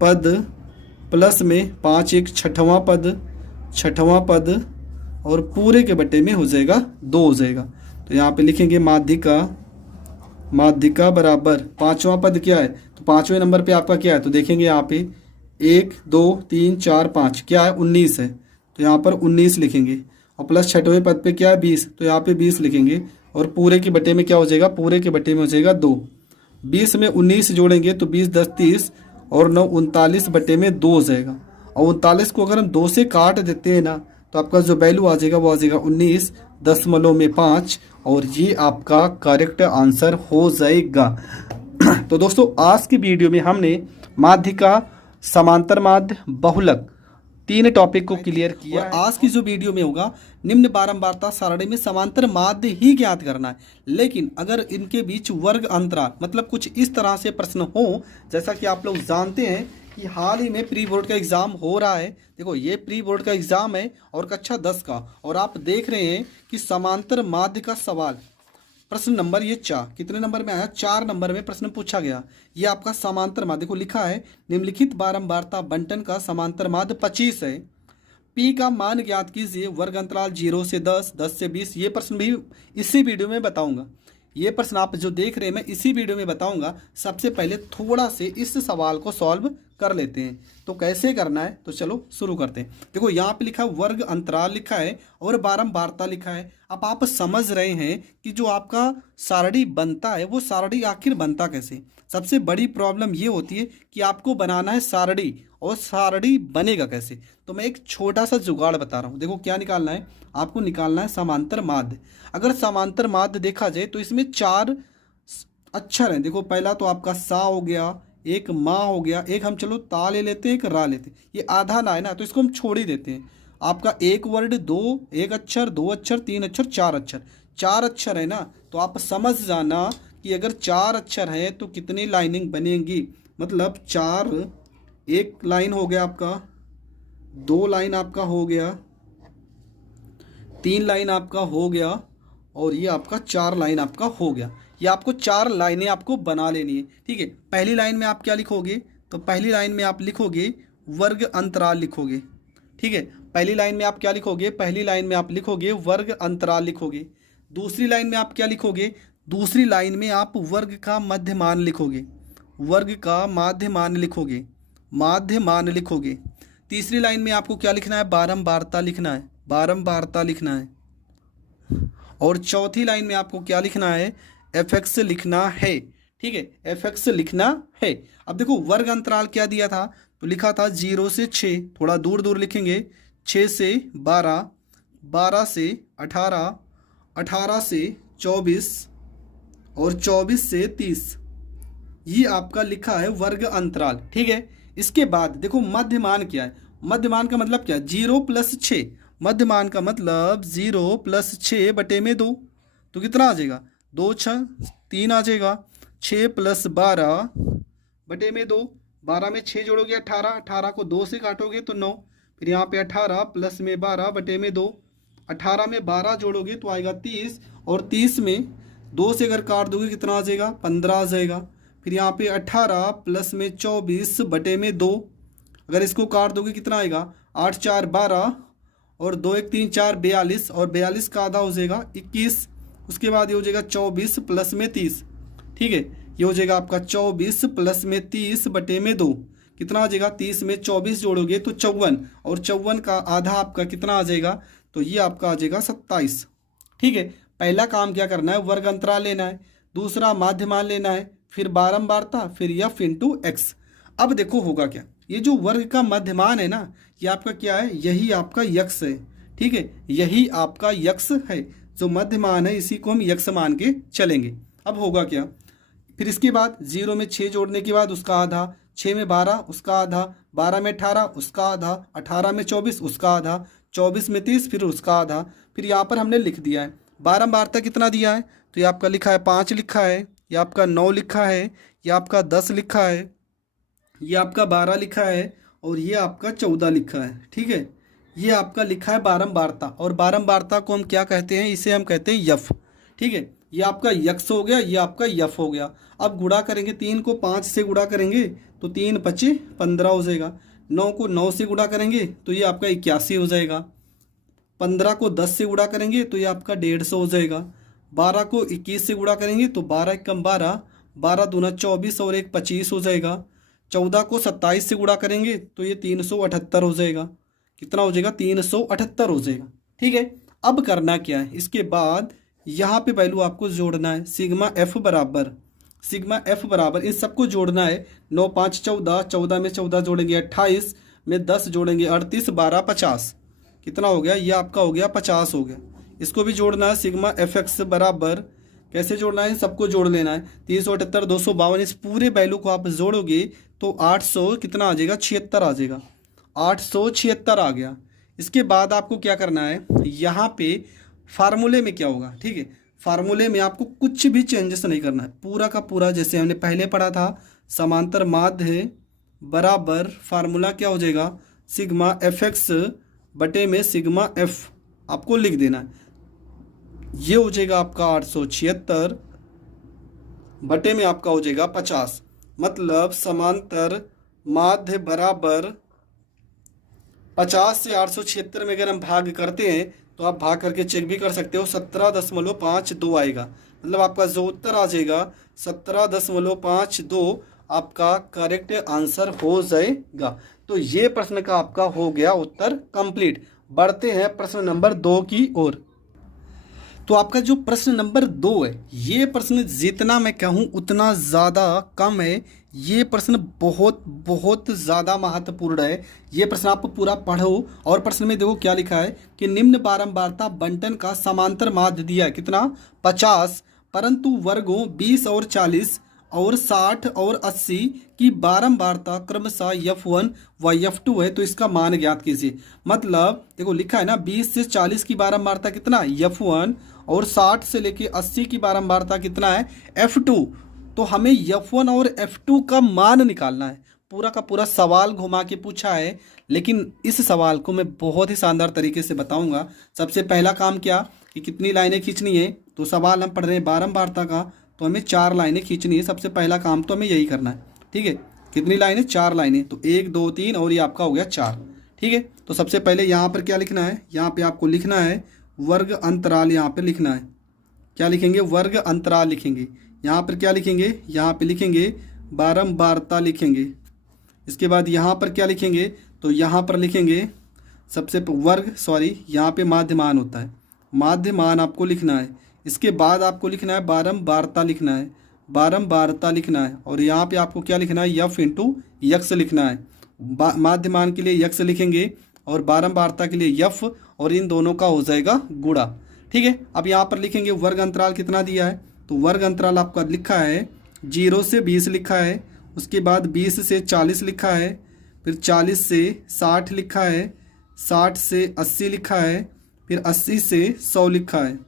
पद प्लस में 5 1 छठवां पद, और पूरे के बटे में हो जाएगा 2 हो जाएगा। तो यहाँ पे लिखेंगे माध्यिका बराबर 5वां पद क्या है? तो 5वें नंबर पे आपका क्या है? तो देखेंगे यहाँ पे 1 2 3 4 5 क्या है? 19 है। तो यहाँ पर 19 लिखेंगे, और प्लस छठवें पद पे क्या है? 20। तो यहाँ पे 20 लिखेंगे, और पूरे के बटे में क्या हो जाएगा? पूरे के बटे में हो जाएगा 2। 20 में 19 जोड़ेंगे तो 20 10 30, और 9 39 बटे में 2 हो जाएगा। और 39 को अगर हम 2 से काट देते हैं ना तो आपका जो वैल्यू आ जाएगा वो आ जाएगा 19.5, और ये आपका करेक्ट आंसर हो जाएगा। तो दोस्तों आज की वीडियो में हमने माध्यिका, समांतर माध्य, बहुलक 3 टॉपिक को क्लियर किया। और आज की जो वीडियो में होगा निम्न बारंबारता सारणी में समांतर माध्य ही ज्ञात करना है। लेकिन अगर इनके बीच वर्ग अंतराल मतलब कुछ इस तरह से प्रश्न हो, जैसा कि आप लोग जानते हैं कि हाल ही में प्री बोर्ड का एग्ज़ाम हो रहा है। देखो ये प्री बोर्ड का एग्ज़ाम है और कक्षा 10 का, और आप देख रहे हैं कि समांतर माध्य का सवाल प्रश्न नंबर ये 4 कितने नंबर में आया? 4 नंबर में प्रश्न पूछा गया। ये आपका समांतर माध्य को लिखा है निम्नलिखित बारंबारता बंटन का समांतर माध्य 25 है। पी का मान ज्ञात कीजिए, वर्ग अंतराल 0 से 10, 10 से 20। ये प्रश्न भी इसी वीडियो में बताऊंगा। ये प्रश्न आप जो देख रहे हैं मैं इसी वीडियो में बताऊंगा। सबसे पहले थोड़ा से इस सवाल को सॉल्व कर लेते हैं। तो कैसे करना है तो चलो शुरू करते हैं। देखो यहाँ पे लिखा है वर्ग अंतराल लिखा है और बारंबारता लिखा है। अब आप समझ रहे हैं कि जो आपका सारणी बनता है वो सारणी आखिर बनता कैसे। सबसे बड़ी प्रॉब्लम ये होती है कि आपको बनाना है सारणी, और सारणी बनेगा कैसे। तो मैं एक छोटा सा जुगाड़ बता रहा हूँ। देखो क्या निकालना है, आपको निकालना है समांतर माध्य। अगर समांतर माध्य देखा जाए तो इसमें 4 अक्षर हैं। देखो पहला तो आपका सा हो गया, एक माँ हो गया, एक हम चलो ता ले लेते हैं, एक रा लेते हैं। ये आधा ना है ना तो इसको हम छोड़ ही देते हैं। आपका एक वर्ड 2, एक अक्षर, 2 अक्षर, 3 अक्षर, 4 अक्षर, 4 अक्षर है ना। तो आप समझ जाना कि अगर 4 अक्षर है तो कितनी लाइनिंग बनेंगी। मतलब 4, एक लाइन हो गया आपका, 2 लाइन आपका हो गया, 3 लाइन आपका हो गया, और ये आपका 4 लाइन आपका हो गया। ये आपको 4 लाइनें आपको बना लेनी है। ठीक है, पहली लाइन में आप क्या लिखोगे? तो पहली लाइन में आप लिखोगे वर्ग अंतराल लिखोगे। ठीक है, पहली लाइन में आप क्या लिखोगे? पहली लाइन में आप लिखोगे वर्ग अंतराल लिखोगे। दूसरी लाइन में आप क्या लिखोगे? दूसरी लाइन में आप वर्ग का मध्यमान लिखोगे, वर्ग का माध्यमान लिखोगे, माध्यमान लिखोगे। तीसरी लाइन में आपको क्या लिखना है? बारंबारता लिखना है, बारंबारता लिखना है। और चौथी लाइन में आपको क्या लिखना है? fx लिखना है। ठीक है, fx लिखना है। अब देखो वर्ग अंतराल क्या दिया था? तो लिखा था 0 से 6, थोड़ा दूर दूर लिखेंगे, 6 से 12, 12 से 18, 18 से 24, और 24 से 30। ये आपका लिखा है वर्ग अंतराल। ठीक है, इसके बाद देखो मध्यमान क्या है? मध्यमान का मतलब क्या है? 0 + 6। मध्यमान का मतलब 0 + 6 बटे में 2। तो कितना आ जाएगा? 2 6 3 आ जाएगा। 6 + 12 बटे में 2, 12 में 6 जोड़ोगे 18, 18 को 2 से काटोगे तो 9, फिर यहाँ पे 18 प्लस में 12 बटे में 2, 18 में 12 जोड़ोगे तो आएगा 30, और 30 में 2 से अगर काट दोगे कितना आ जाएगा, 15 आ जाएगा। फिर यहाँ पे 18 प्लस में 24 बटे में 2, अगर इसको काट दोगे कितना आएगा, 8 4 12 और 2 1 3 4 42, और 42 का आधा हो जाएगा 21। उसके बाद ये हो जाएगा 24 प्लस में 30, ठीक है, ये हो जाएगा आपका 24 प्लस में 30 बटे में 2, कितना आ जाएगा, 30 में 24 जोड़ोगे तो 54, और 54 का आधा आपका कितना आ जाएगा, तो ये आपका आ जाएगा 27, ठीक है। पहला काम क्या करना है, वर्ग अंतराल लेना है, दूसरा माध्यमान लेना है, फिर बारंबारता, फिर एफ इंटू एक्स। अब देखो होगा क्या, ये जो वर्ग का मध्यमान है ना, ये आपका क्या है, यही आपका यक्स है, ठीक है, यही आपका यक्स है, जो मध्यमान है इसी को हम यक्स मान के चलेंगे। अब होगा क्या, फिर इसके बाद 0 में 6 जोड़ने के बाद उसका आधा, 6 में 12 उसका आधा, 12 में 18 उसका आधा, 18 में 24 उसका आधा, 24 में 30 फिर उसका आधा। फिर यहाँ पर हमने लिख दिया है बारंबारता कितना दिया है, तो ये आपका लिखा है 5 लिखा है, ये आपका 9 लिखा है, ये आपका 10 लिखा है, ये आपका 12 लिखा है, और ये आपका 14 लिखा है, ठीक है। ये आपका लिखा है बारंबारता, और बारंबारता को हम क्या कहते हैं, इसे हम कहते हैं यफ, ठीक है। ये आपका यक्स हो गया, ये आपका यफ हो गया। अब गुणा करेंगे, 3 को 5 से गुणा करेंगे तो 3 5 15 हो जाएगा, 9 को 9 से गुणा करेंगे तो ये आपका 81 हो जाएगा, 15 को 10 से गुणा करेंगे तो ये आपका 150 हो जाएगा, 12 को 21 से गुणा करेंगे तो 12 एकम 12, 12 दूना 24 और 1 25 हो जाएगा, 14 को 27 से गुणा करेंगे तो ये 378 हो जाएगा, कितना हो जाएगा, 378 हो जाएगा, ठीक है। अब करना क्या है, इसके बाद यहाँ पे वैल्यू आपको जोड़ना है, सिग्मा एफ बराबर इन सबको जोड़ना है, 9 5 14, 14 में 14 जोड़ेंगे 28, में 10 जोड़ेंगे 38, 12 50, कितना हो गया, ये आपका हो गया 50 हो गया। इसको भी जोड़ना है, सिग्मा एफ एक्स बराबर, कैसे जोड़ना है, सबको जोड़ लेना है, 378 252, इस पूरे वैल्यू को आप जोड़ोगे तो 800 कितना आ जाएगा, 76 आ जाएगा, 876 आ गया। इसके बाद आपको क्या करना है, यहाँ पे फार्मूले में क्या होगा, ठीक है, फार्मूले में आपको कुछ भी चेंजेस नहीं करना है, पूरा का पूरा जैसे हमने पहले पढ़ा था, समांतर माध्य बराबर फार्मूला क्या हो जाएगा, सिग्मा एफ एक्स बटे में सिग्मा एफ आपको लिख देना है, ये हो जाएगा आपका 876 बटे में आपका हो जाएगा 50, मतलब समांतर माध्य बराबर 50 से 876 में अगर हम भाग करते हैं तो आप भाग करके चेक भी कर सकते हो, 17.52 आएगा, मतलब आपका जो उत्तर आ जाएगा 17.52 आपका करेक्ट आंसर हो जाएगा। तो ये प्रश्न का आपका हो गया उत्तर कंप्लीट। बढ़ते हैं प्रश्न नंबर 2 की ओर। तो आपका जो प्रश्न नंबर 2 है, ये प्रश्न जितना मैं कहूँ उतना ज़्यादा कम है, ये प्रश्न बहुत बहुत ज़्यादा महत्वपूर्ण है। ये प्रश्न आप पूरा पढ़ो, और प्रश्न में देखो क्या लिखा है कि निम्न बारंबारता बंटन का समांतर माध्य दिया है, कितना 50, परंतु वर्गों 20 और 40 और 60 और 80 की बारंबारता क्रमशः F1 व F2 है, तो इसका मान ज्ञात कीजिए। मतलब देखो लिखा है ना, 20 से 40 की बारंबारता कितना F1 और 60 से लेके 80 की बारंबारता कितना है F2, तो हमें F1 और F2 का मान निकालना है। पूरा का पूरा सवाल घुमा के पूछा है, लेकिन इस सवाल को मैं बहुत ही शानदार तरीके से बताऊंगा। सबसे पहला काम क्या कि कितनी लाइनें खींचनी है, तो सवाल हम पढ़ रहे हैं बारंबारता का, तो हमें 4 लाइनें खींचनी है। सबसे पहला काम तो हमें यही करना है, ठीक है। कितनी लाइनें, 4 लाइनें, तो 1 2 3 और ये आपका हो गया 4, ठीक है। तो सबसे पहले यहाँ पर क्या लिखना है, यहाँ पे आपको लिखना है वर्ग अंतराल, यहाँ पे लिखना है, क्या लिखेंगे, वर्ग अंतराल लिखेंगे। यहाँ पर क्या लिखेंगे, यहाँ पे लिखेंगे बारंबारता लिखेंगे। इसके बाद यहाँ पर क्या लिखेंगे, तो यहाँ पर लिखेंगे सबसे वर्ग, यहाँ पे माध्यमान होता है, माध्यमान आपको लिखना है। इसके बाद आपको लिखना है बारंबारता लिखना है, बारंबारता लिखना है, और यहाँ पे आपको क्या लिखना है, यफ इंटू यक्स लिखना है। माध्यमान के लिए यक्स लिखेंगे और बारंबारता के लिए यफ, और इन दोनों का हो जाएगा गुणा, ठीक है। अब यहाँ पर लिखेंगे वर्ग अंतराल कितना दिया है, तो वर्ग अंतराल आपका लिखा है 0 से 20 लिखा है, उसके बाद 20 से 40 लिखा है, फिर 40 से 60 लिखा है, 60 से 80 लिखा है, फिर 80 से 100 लिखा है,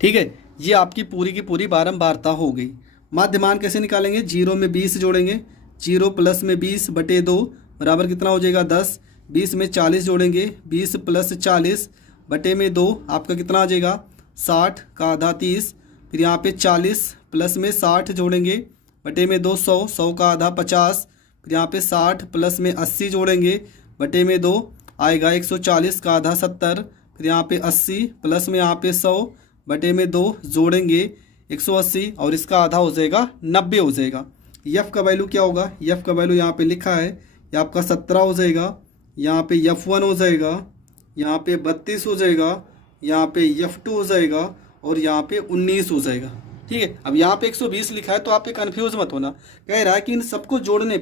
ठीक है। ये आपकी पूरी की पूरी बारंबारता हो गई। माध्यमान कैसे निकालेंगे, 0 में 20 जोड़ेंगे, 0 प्लस में 20 बटे 2 बराबर कितना हो जाएगा 10, 20 में 40 जोड़ेंगे, 20 प्लस 40 बटे में 2 आपका कितना आ जाएगा 60 का आधा 30, फिर यहाँ पे 40 प्लस में 60 जोड़ेंगे बटे में 2 100, 100 का आधा 50, फिर यहाँ पे 60 प्लस में 80 जोड़ेंगे बटे में 2 आएगा 140 का आधा 70, फिर यहाँ पे 80 प्लस में यहाँ पे 100 बटे में 2 जोड़ेंगे 180 और इसका आधा हो जाएगा 90 हो जाएगा। यफ का वैल्यू क्या होगा, यफ का वैल्यू यहाँ पे लिखा है, ये आपका 17 हो जाएगा, यहाँ पे F1 हो जाएगा, यहाँ पे 32 हो जाएगा, यहाँ पे F2 हो जाएगा और यहाँ पे 19 हो जाएगा। ठीक है, अब यहाँ पे 120 लिखा है तो आप पे कन्फ्यूज मत होना, कह रहा है कि इन सबको जोड़ने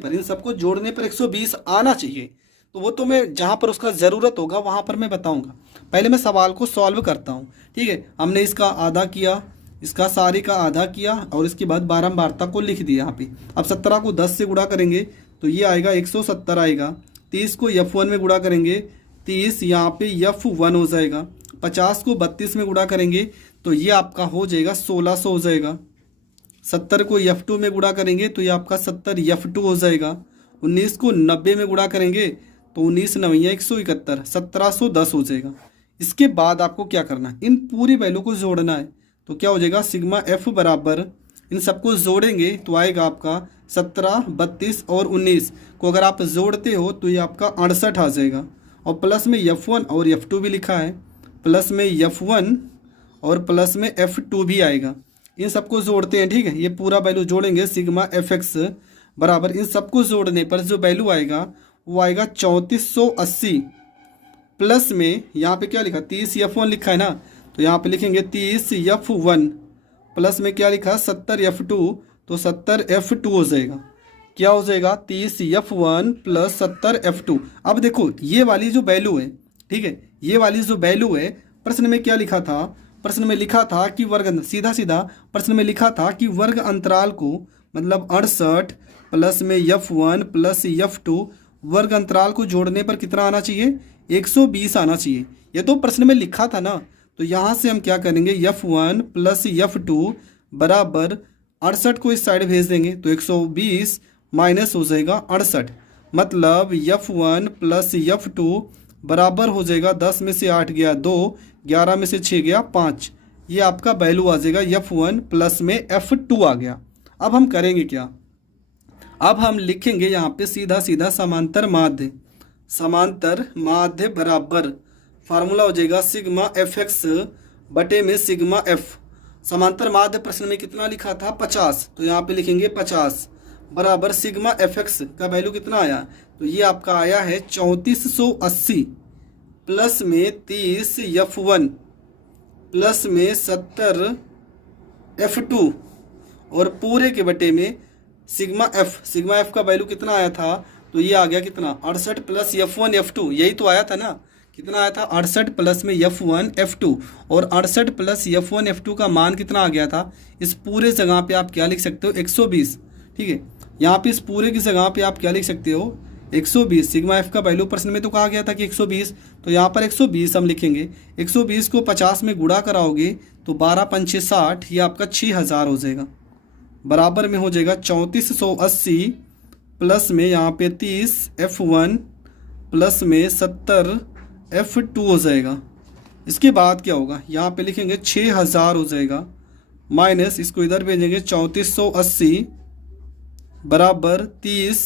पर 120 आना चाहिए। तो वो तो मैं जहाँ पर उसका ज़रूरत होगा वहाँ पर मैं बताऊँगा। पहले मैं सवाल को सॉल्व करता हूँ। ठीक है, हमने इसका आधा किया, इसका सारे का आधा किया और इसके बाद बारंबारता को लिख दिया यहाँ पे। अब 17 को 10 से गुणा करेंगे तो ये आएगा 170 आएगा। 30 को F1 में गुणा करेंगे 30 यहाँ पे F1 हो जाएगा। 50 को 32 में गुणा करेंगे तो ये आपका हो जाएगा 1600 हो जाएगा। 70 को F2 में गुणा करेंगे तो ये आपका 70 F2 हो जाएगा। 19 को 90 में गुणा करेंगे तो 19 9 171 1710 हो जाएगा। इसके बाद आपको क्या करना है, इन पूरी वैल्यू को जोड़ना है। तो क्या हो जाएगा सिग्मा F बराबर, इन सबको जोड़ेंगे तो आएगा आपका 17 32 और 19 को अगर आप जोड़ते हो तो ये आपका 68 आ जाएगा। और प्लस में F1 और F2 भी लिखा है, प्लस में F1 और प्लस में F2 भी आएगा। इन सबको जोड़ते हैं। ठीक है, ये पूरा वैल्यू जोड़ेंगे सिग्मा FX बराबर, इन सबको जोड़ने पर जो वैल्यू आएगा वो आएगा 3480 प्लस में यहाँ पे क्या लिखा 30 F1 लिखा है ना, तो यहाँ पे लिखेंगे 30 F1 प्लस में क्या लिखा 70 F2, तो 70 F2 हो जाएगा। क्या हो जाएगा 30 F1 प्लस 70 F2। अब देखो ये वाली जो वैल्यू है, ठीक है, ये वाली जो वैल्यू है, प्रश्न में क्या लिखा था, प्रश्न में लिखा था कि वर्ग, सीधा सीधा प्रश्न में लिखा था कि वर्ग अंतराल को मतलब 68 प्लस में F1 प्लस F2 वर्ग अंतराल को जोड़ने पर कितना आना चाहिए 120 आना चाहिए। ये तो प्रश्न में लिखा था ना, तो यहाँ से हम क्या करेंगे F1 प्लस F2 बराबर 68 को इस साइड भेज देंगे तो 120 माइनस हो जाएगा 68, मतलब F1 प्लस F2 बराबर हो जाएगा 10 में से 8 गया 2, 11 में से 6 गया 5। ये आपका वैल्यू आ जाएगा F1 प्लस में F2 आ गया। अब हम करेंगे क्या, अब हम लिखेंगे यहाँ पे सीधा सीधा समांतर माध्य, समांतर माध्य बराबर फार्मूला हो जाएगा सिग्मा FX बटे में सिग्मा F। समांतर माध्य प्रश्न में कितना लिखा था 50, तो यहाँ पे लिखेंगे 50 बराबर सिग्मा FX का वैल्यू कितना आया, तो ये आपका आया है 3480 प्लस में 30 F1 प्लस में 70 F2 और पूरे के बटे में सिग्मा F का वैल्यू कितना आया था, तो ये आ गया कितना 68 प्लस F1 F2, यही तो आया था ना, कितना आया था 68 प्लस में F1 F2 और 68 प्लस F1 F2 का मान कितना आ गया था। इस पूरे जगह पे आप क्या लिख सकते हो 120। ठीक है, यहाँ पे इस पूरे की जगह पे आप क्या लिख सकते हो 120। सिग्मा F का वैल्यू प्रश्न में तो कहा गया था कि 120, तो यहाँ पर 120 हम लिखेंगे। 120 को 50 में गुणा कराओगे तो 12 पंचे 60, ये आपका 6000 हो जाएगा। बराबर में हो जाएगा 3480 प्लस में यहाँ पे 30 F1 प्लस में 70 F2 हो जाएगा। इसके बाद क्या होगा, यहाँ पे लिखेंगे 6000 हो जाएगा, माइनस इसको इधर भेजेंगे 3480 बराबर 30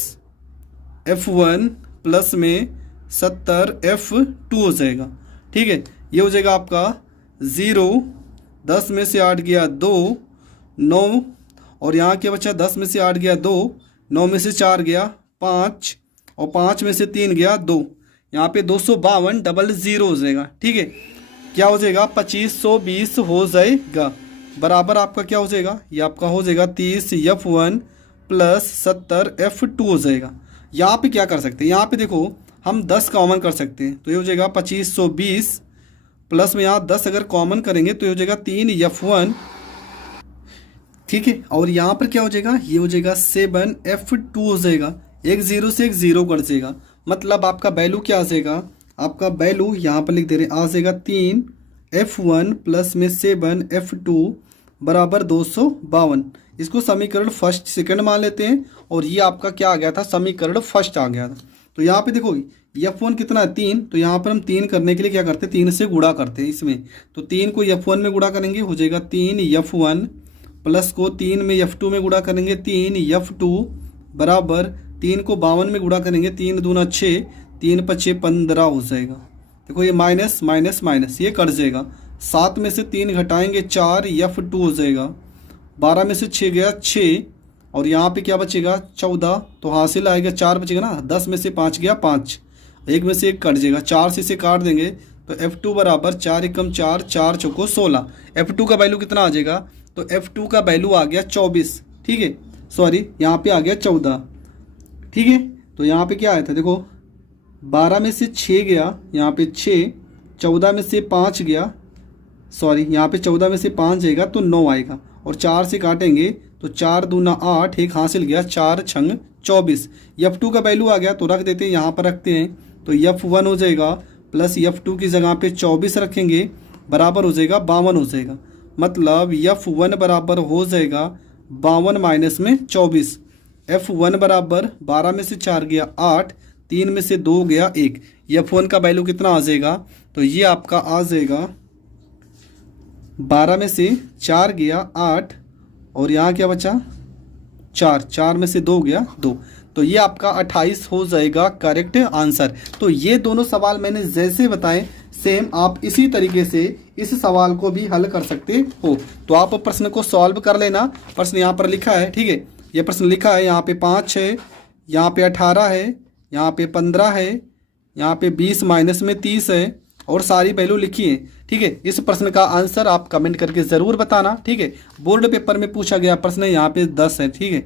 F1 प्लस में 70 F2 हो जाएगा। ठीक है, ये हो जाएगा आपका 0, 10 में से 8 गया 2, 9 और यहाँ क्या बचा 10 में से 8 गया 2, 9 में से 4 गया 5 और 5 में से 3 गया 2, यहाँ पे 252 डबल 0 हो जाएगा। ठीक है, क्या हो जाएगा 2520 हो जाएगा। बराबर आपका क्या हो जाएगा, ये आपका हो जाएगा 30 F1 प्लस 70 F2 हो जाएगा। यहाँ पे क्या कर सकते हैं, यहाँ पे देखो हम 10 कॉमन कर सकते हैं, तो ये हो जाएगा 2520 प्लस में यहाँ 10 अगर कॉमन करेंगे तो ये हो जाएगा 3 F1। ठीक है, और यहाँ पर क्या हो जाएगा, ये हो जाएगा 7 F2 हो जाएगा। एक 0 से एक 0 कट जाएगा, मतलब आपका वैल्यू क्या आ जाएगा, आपका वैल्यू यहाँ पर लिख दे रहे हैं आ जाएगा 3 F1 प्लस में 7 F2 बराबर 252। इसको समीकरण फर्स्ट सेकंड मान लेते हैं और ये आपका क्या आ गया था, समीकरण फर्स्ट आ गया था। तो यहाँ पे देखो F1 कितना है 3, तो यहाँ पर हम 3 करने के लिए क्या करते हैं 3 से गुणा करते हैं इसमें। तो 3 को F1 में गुणा करेंगे हो जाएगा 3F1 प्लस को 3 में F2 में गुणा करेंगे 3F2 बराबर 3 को 52 में गुणा करेंगे 3 दूना 6, 3 5 15 हो जाएगा। देखो ये माइनस माइनस माइनस ये कट जाएगा। 7 में से 3 घटाएंगे 4F2 हो जाएगा। 12 में से 6 गया 6 और यहाँ पे क्या बचेगा 14, तो हासिल आएगा 4 बचेगा ना। 10 में से 5 गया 5, एक में से एक कट जाएगा। 4 से इसे काट देंगे तो F2 बराबर 4 एकम 4, 4 चौको 16। F2 का वैल्यू कितना आ जाएगा, तो F2 का वैल्यू आ गया 24, ठीक है। सॉरी यहाँ पे आ गया 14, ठीक है। तो यहाँ पे क्या आया था देखो 12 में से 6 गया यहाँ पे 6, 14 में से 5 गया, सॉरी यहाँ पे 14 में से 5 जाएगा तो 9 आएगा और 4 से काटेंगे तो 4 दूना 8, एक हासिल गया 4 छंग 24। F2 का वैल्यू आ गया तो रख देते हैं, यहाँ पर रखते हैं तो F1 हो जाएगा प्लस F2 की जगह पे 24 रखेंगे बराबर हो जाएगा 52 हो जाएगा। मतलब F1 बराबर हो जाएगा 52 माइनस में 24। F1 बराबर 12 में से 4 गया 8, 3 में से 2 गया 1। F1 का वैल्यू कितना आ जाएगा, तो ये आपका आ जाएगा 12 में से 4 गया 8 और यहाँ क्या बचा 4, 4 में से 2 गया 2, तो ये आपका 28 हो जाएगा करेक्ट आंसर। तो ये दोनों सवाल मैंने जैसे बताए सेम आप इसी तरीके से इस सवाल को भी हल कर सकते हो। तो आप प्रश्न को सॉल्व कर लेना। प्रश्न यहाँ पर लिखा है, ठीक है, ये प्रश्न लिखा है, यहाँ पे 5 है, यहाँ पे 18 है, यहाँ पे 15 है, यहाँ पे 20 माइनस में 30 है और सारी वैल्यू लिखी है, ठीक है। इस प्रश्न का आंसर आप कमेंट करके ज़रूर बताना, ठीक है। बोर्ड पेपर में पूछा गया प्रश्न है, यहाँ पे 10 है, ठीक है।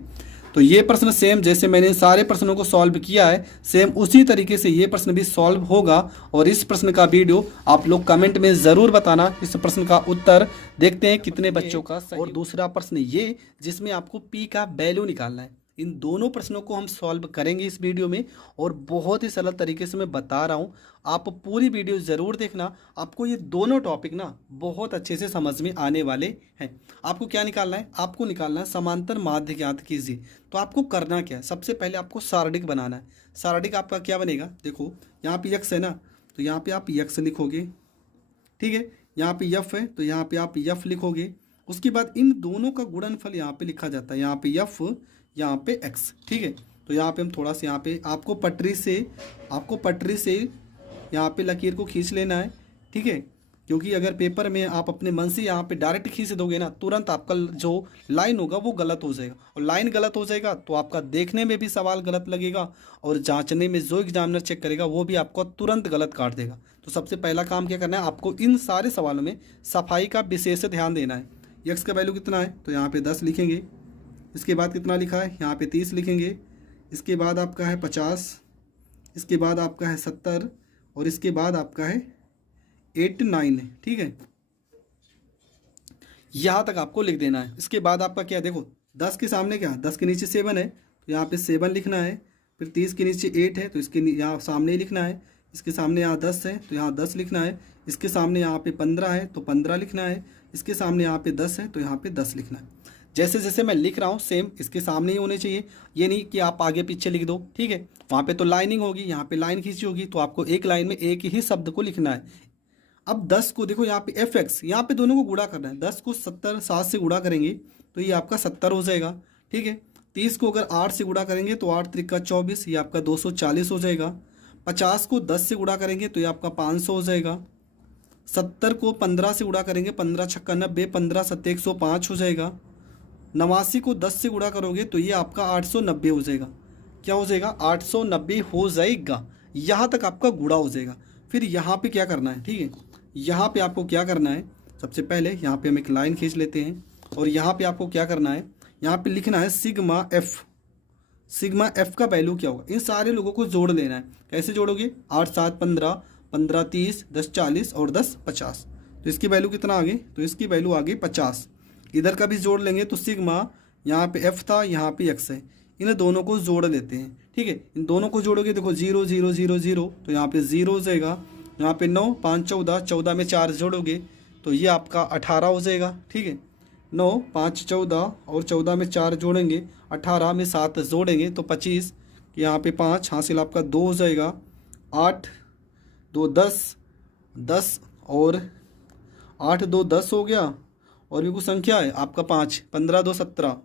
तो ये प्रश्न सेम जैसे मैंने सारे प्रश्नों को सॉल्व किया है सेम उसी तरीके से ये प्रश्न भी सॉल्व होगा। और इस प्रश्न का वीडियो आप लोग कमेंट में ज़रूर बताना। इस प्रश्न का उत्तर देखते हैं कितने बच्चों का सही। और दूसरा प्रश्न ये जिसमें आपको पी का वैल्यू निकालना है। इन दोनों प्रश्नों को हम सॉल्व करेंगे इस वीडियो में और बहुत ही सरल तरीके से मैं बता रहा हूँ, आप पूरी वीडियो ज़रूर देखना। आपको ये दोनों टॉपिक ना बहुत अच्छे से समझ में आने वाले हैं। आपको क्या निकालना है, आपको निकालना है समांतर माध्य ज्ञात कीजिए। तो आपको करना क्या है, सबसे पहले आपको सारणिक बनाना है। सारणिक आपका क्या बनेगा, देखो यहाँ पे यक्स है ना, तो यहाँ पे आप यक्स लिखोगे, ठीक है। यहाँ पे यफ है तो यहाँ पे आप यफ लिखोगे। उसके बाद इन दोनों का गुणनफल यहाँ पे लिखा जाता है, यहाँ पे यफ यहाँ पे एक्स, ठीक है। तो यहाँ पे हम थोड़ा सा यहाँ पे आपको पटरी से यहाँ पे लकीर को खींच लेना है, ठीक है। क्योंकि अगर पेपर में आप अपने मन से यहाँ पे डायरेक्ट खींच दोगे ना, तुरंत आपका जो लाइन होगा वो गलत हो जाएगा और लाइन गलत हो जाएगा तो आपका देखने में भी सवाल गलत लगेगा और जांचने में जो एग्जामिनर चेक करेगा वो भी आपको तुरंत गलत काट देगा। तो सबसे पहला काम क्या करना है, आपको इन सारे सवालों में सफाई का विशेष ध्यान देना है। यक्स का वैल्यू कितना है, तो यहाँ पे 10 लिखेंगे। इसके बाद कितना लिखा है, यहाँ पे 30 लिखेंगे। इसके बाद आपका है 50, इसके बाद आपका है 70 और इसके बाद आपका है 89 है, ठीक है। यहाँ तक आपको लिख देना है। इसके बाद आपका क्या, देखो 10 के सामने क्या, 10 के नीचे 7 है तो यहाँ पे 7 लिखना है। फिर 30 के नीचे 8 है तो इसके यहाँ सामने ही लिखना है। इसके सामने यहाँ 10 है तो यहाँ 10 लिखना है। इसके सामने यहाँ पे 15 है तो 15 लिखना है। इसके सामने यहाँ पे 10 है तो यहाँ पे 10 लिखना है। जैसे जैसे मैं लिख रहा हूँ सेम इसके सामने ही होने चाहिए, ये नहीं कि आप आगे पीछे लिख दो, ठीक है। वहाँ पे तो लाइनिंग होगी, यहाँ पे लाइन खींची होगी तो आपको एक लाइन में एक ही शब्द को लिखना है। अब 10 को देखो यहाँ पे एफ एक्स, यहाँ पे दोनों को गुणा करना है। 10 को 7 से गुणा करेंगे तो ये आपका 70 हो जाएगा, ठीक है। 30 को अगर 8 से गुणा करेंगे तो 8 त्रिका 24, ये आपका 240 हो जाएगा। 50 को 10 से गुणा करेंगे तो ये आपका 500 हो जाएगा। 70 को 15 से गुणा करेंगे, 15 छक्का 90, 15 सत्ते 105 हो जाएगा। 89 को 10 से गुणा करोगे तो ये आपका 890 हो जाएगा। क्या हो जाएगा, 890 हो जाएगा। यहाँ तक आपका गुणा हो जाएगा। फिर यहाँ पे क्या करना है, ठीक है, यहाँ पे आपको क्या करना है, सबसे पहले यहाँ पे हम एक लाइन खींच लेते हैं और यहाँ पे आपको क्या करना है, यहाँ पे लिखना है सिग्मा एफ। सिग्मा एफ का वैल्यू क्या होगा, इन सारे लोगों को जोड़ लेना है। कैसे जोड़ोगे, 8 7 15, 15 30, 10 40 और 10 50। तो इसकी वैल्यू कितना आ गई, तो इसकी वैल्यू आ गई 50। इधर का भी जोड़ लेंगे तो सिग्मा यहाँ पे एफ था, यहाँ पे एक्स है, इन दोनों को जोड़ लेते हैं, ठीक है। इन दोनों को जोड़ोगे, देखो 0 0 0 0 तो यहाँ पे 0 हो जाएगा। यहाँ पे 9 5 14, 14 में 4 जोड़ोगे तो ये आपका 18 हो जाएगा, ठीक है। 9 5 14 और 14 में 4 जोड़ेंगे, 18 में 7 जोड़ेंगे तो 25, यहाँ पे 5 हासिल आपका 2 हो जाएगा। 8 2 10, 10 और 8 2 10 हो गया, और भी कुछ संख्या है आपका 5, 15 2 17,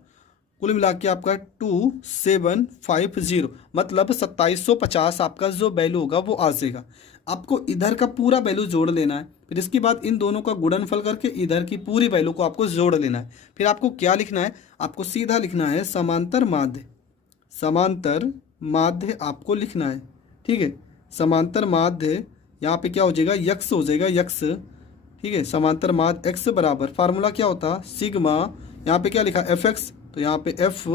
कुल मिला के आपका 2750, मतलब 2750 आपका जो वैल्यू होगा वो आ जाएगा। आपको इधर का पूरा वैल्यू जोड़ लेना है, फिर इसके बाद इन दोनों का गुणनफल करके इधर की पूरी वैल्यू को आपको जोड़ लेना है। फिर आपको क्या लिखना है, आपको सीधा लिखना है समांतर माध्य, समांतर माध्य आपको लिखना है, ठीक है। समांतर माध्य यहाँ पे क्या हो जाएगा, यक्स हो जाएगा, यक्स, ठीक है। समांतर माध्य एक्स बराबर फार्मूला क्या होता है, सिग्मा, यहाँ पे क्या लिखा एफ एक्स, तो यहाँ पे एफ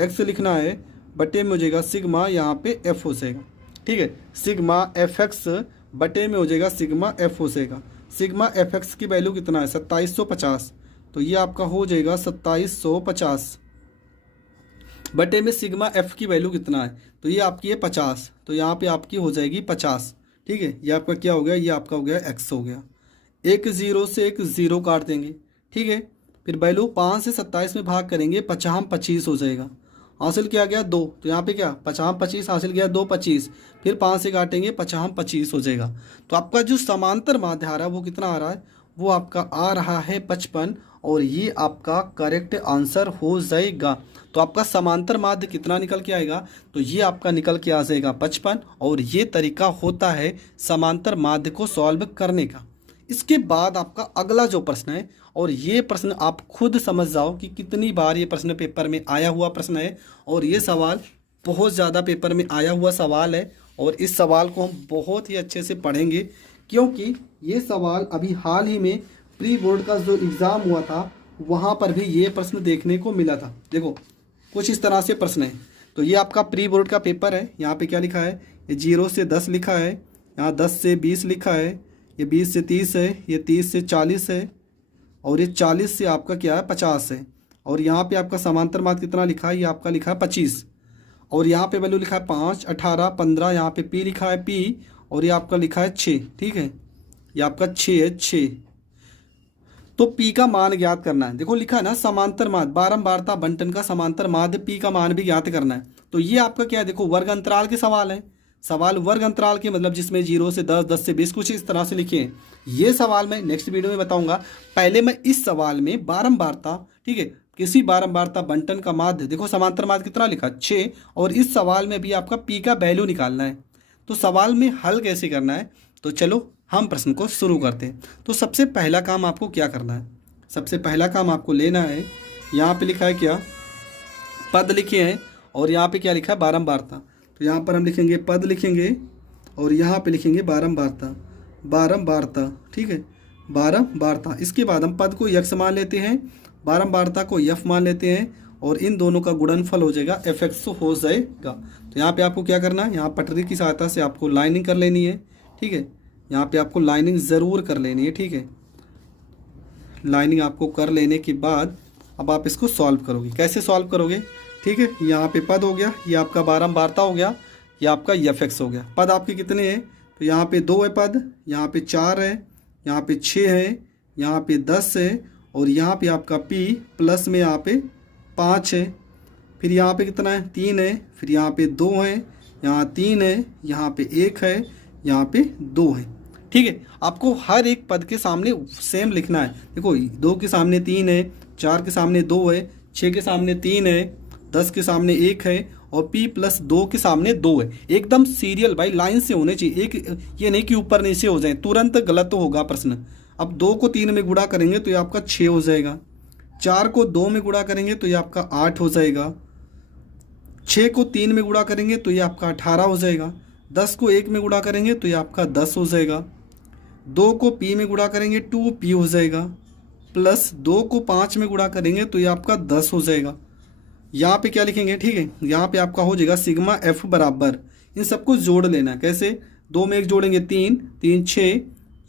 एक्स लिखना है, बटे में हो जाएगा सिग्मा, यहाँ पे एफ हो जाएगा, ठीक है। सिग्मा एफ एक्स बटे में हो जाएगा सिग्मा एफ हो जाएगा। सिग्मा एफ एक्स की वैल्यू कितना है, 2750, तो ये आपका हो जाएगा 2750 बटे में सिग्मा एफ की वैल्यू कितना है, तो ये आपकी है 50, तो यहाँ पे आपकी हो जाएगी 50, ठीक है। ये आपका क्या हो गया, ये आपका हो गया एक्स हो गया। एक जीरो से एक जीरो काट देंगे, ठीक है। फिर वैल्यू 5 से 27 में भाग करेंगे, 50 25 हो जाएगा। हासिल किया गया 2, तो यहाँ पे क्या 50 25 हासिल किया 2 25, फिर 5 से काटेंगे 50 25 हो जाएगा। तो आपका जो समांतर माध्य आ रहा है वो कितना आ रहा है, वो आपका आ रहा है 55, और ये आपका करेक्ट आंसर हो जाएगा। तो आपका समांतर माध्य कितना निकल के आएगा, तो ये आपका निकल के आ जाएगा 55, और ये तरीका होता है समांतर माध्य को सॉल्व करने का। इसके बाद आपका अगला जो प्रश्न है, और ये प्रश्न आप खुद समझ जाओ कि कितनी बार ये प्रश्न पेपर में आया हुआ प्रश्न है, और ये सवाल बहुत ज़्यादा पेपर में आया हुआ सवाल है, और इस सवाल को हम बहुत ही अच्छे से पढ़ेंगे, क्योंकि ये सवाल अभी हाल ही में प्री बोर्ड का जो एग्ज़ाम हुआ था वहाँ पर भी ये प्रश्न देखने को मिला था। देखो कुछ इस तरह से प्रश्न है। तो ये आपका प्री बोर्ड का पेपर है, यहाँ पे क्या लिखा है, ये 0 से 10 लिखा है, यहाँ 10 से 20 लिखा है, ये 20 से 30 है, ये 30 से 40 है, और ये 40 से आपका क्या है 50 है, और यहाँ पे आपका समांतर माध्य कितना लिखा है, ये आपका लिखा है 25, और यहाँ पे वैल्यू लिखा है 5 18 15, यहाँ पे पी लिखा है पी, और ये आपका लिखा है 6, ठीक है। ये आपका 6 है 6। तो पी का मान ज्ञात करना है। देखो लिखा है ना समांतर माध्य, बारंबारता बंटन का समांतर माध्य पी का मान भी ज्ञात करना है। तो ये आपका क्या है, देखो वर्ग अंतराल के सवाल है, सवाल वर्ग अंतराल के, मतलब जिसमें 0 से 10 10 से 20 कुछ इस तरह से लिखे हैं। ये सवाल मैं नेक्स्ट वीडियो में बताऊंगा। पहले मैं इस सवाल में बारंबारता, ठीक है, किसी बारंबारता बंटन का माध्य, देखो समांतर माध्य कितना लिखा 6, और इस सवाल में भी आपका पी का वैल्यू निकालना है। तो सवाल में हल कैसे करना है, तो चलो हम प्रश्न को शुरू करते हैं। तो सबसे पहला काम आपको क्या करना है, सबसे पहला काम आपको लेना है, यहाँ पे लिखा है क्या, पद लिखे हैं, और यहाँ पे क्या लिखा है बारंबारता। तो यहाँ पर हम लिखेंगे पद लिखेंगे, और यहाँ पे लिखेंगे बारंबारता, बारंबारता, ठीक है, बारंबारता। इसके बाद हम पद को यक्स मान लेते हैं, बारंबारता को यफ मान लेते हैं, और इन दोनों का गुणनफल हो जाएगा एफ एक्स हो जाएगा। तो यहाँ पे आपको क्या करना है, यहाँ पटरी की सहायता से आपको लाइनिंग कर लेनी है, ठीक है। यहाँ पे आपको लाइनिंग ज़रूर कर लेनी है, ठीक है। लाइनिंग आपको कर लेने के बाद अब आप इसको सॉल्व करोगे। कैसे सॉल्व करोगे, ठीक है। यहाँ पे पद हो गया, ये आपका बारंबारता हो गया, ये आपका एफ एक्स हो गया। पद आपके कितने हैं, तो यहाँ पे 2 है पद, यहाँ पे 4 है, यहाँ पे 6 है, यहाँ पे 10 है, और यहाँ पे आपका p प्लस में यहाँ पे 5 है, फिर यहाँ पे कितना है 3 है, फिर यहाँ पे 2 है, यहाँ 3 है, यहाँ पे 1 है, यहाँ पे 2 है, ठीक है। आपको हर एक पद के सामने सेम लिखना है। देखो 2 के सामने 3 है, 4 के सामने 2 है, 6 के सामने 3 है, 10 के सामने 1 है, और p प्लस 2 के सामने 2 है। एकदम सीरियल भाई लाइन से होने चाहिए, एक ये नहीं कि ऊपर नीचे हो जाए, तुरंत गलत होगा प्रश्न। अब 2 को 3 में गुणा करेंगे तो ये आपका 6 हो जाएगा, 4 को 2 में गुणा करेंगे तो ये आपका 8 हो जाएगा, 6 को 3 में गुणा करेंगे तो ये आपका 18 हो जाएगा, 10 को 1 में गुणा करेंगे तो ये आपका 10 हो जाएगा, 2 को p में गुणा करेंगे 2p हो जाएगा, प्लस 2 को 5 में गुणा करेंगे तो ये आपका 10 हो जाएगा। यहाँ पे क्या लिखेंगे, ठीक है, यहाँ पे आपका हो जाएगा सिग्मा एफ बराबर, इन सबको जोड़ लेना। कैसे, 2 में 1 जोड़ेंगे 3, 3 6,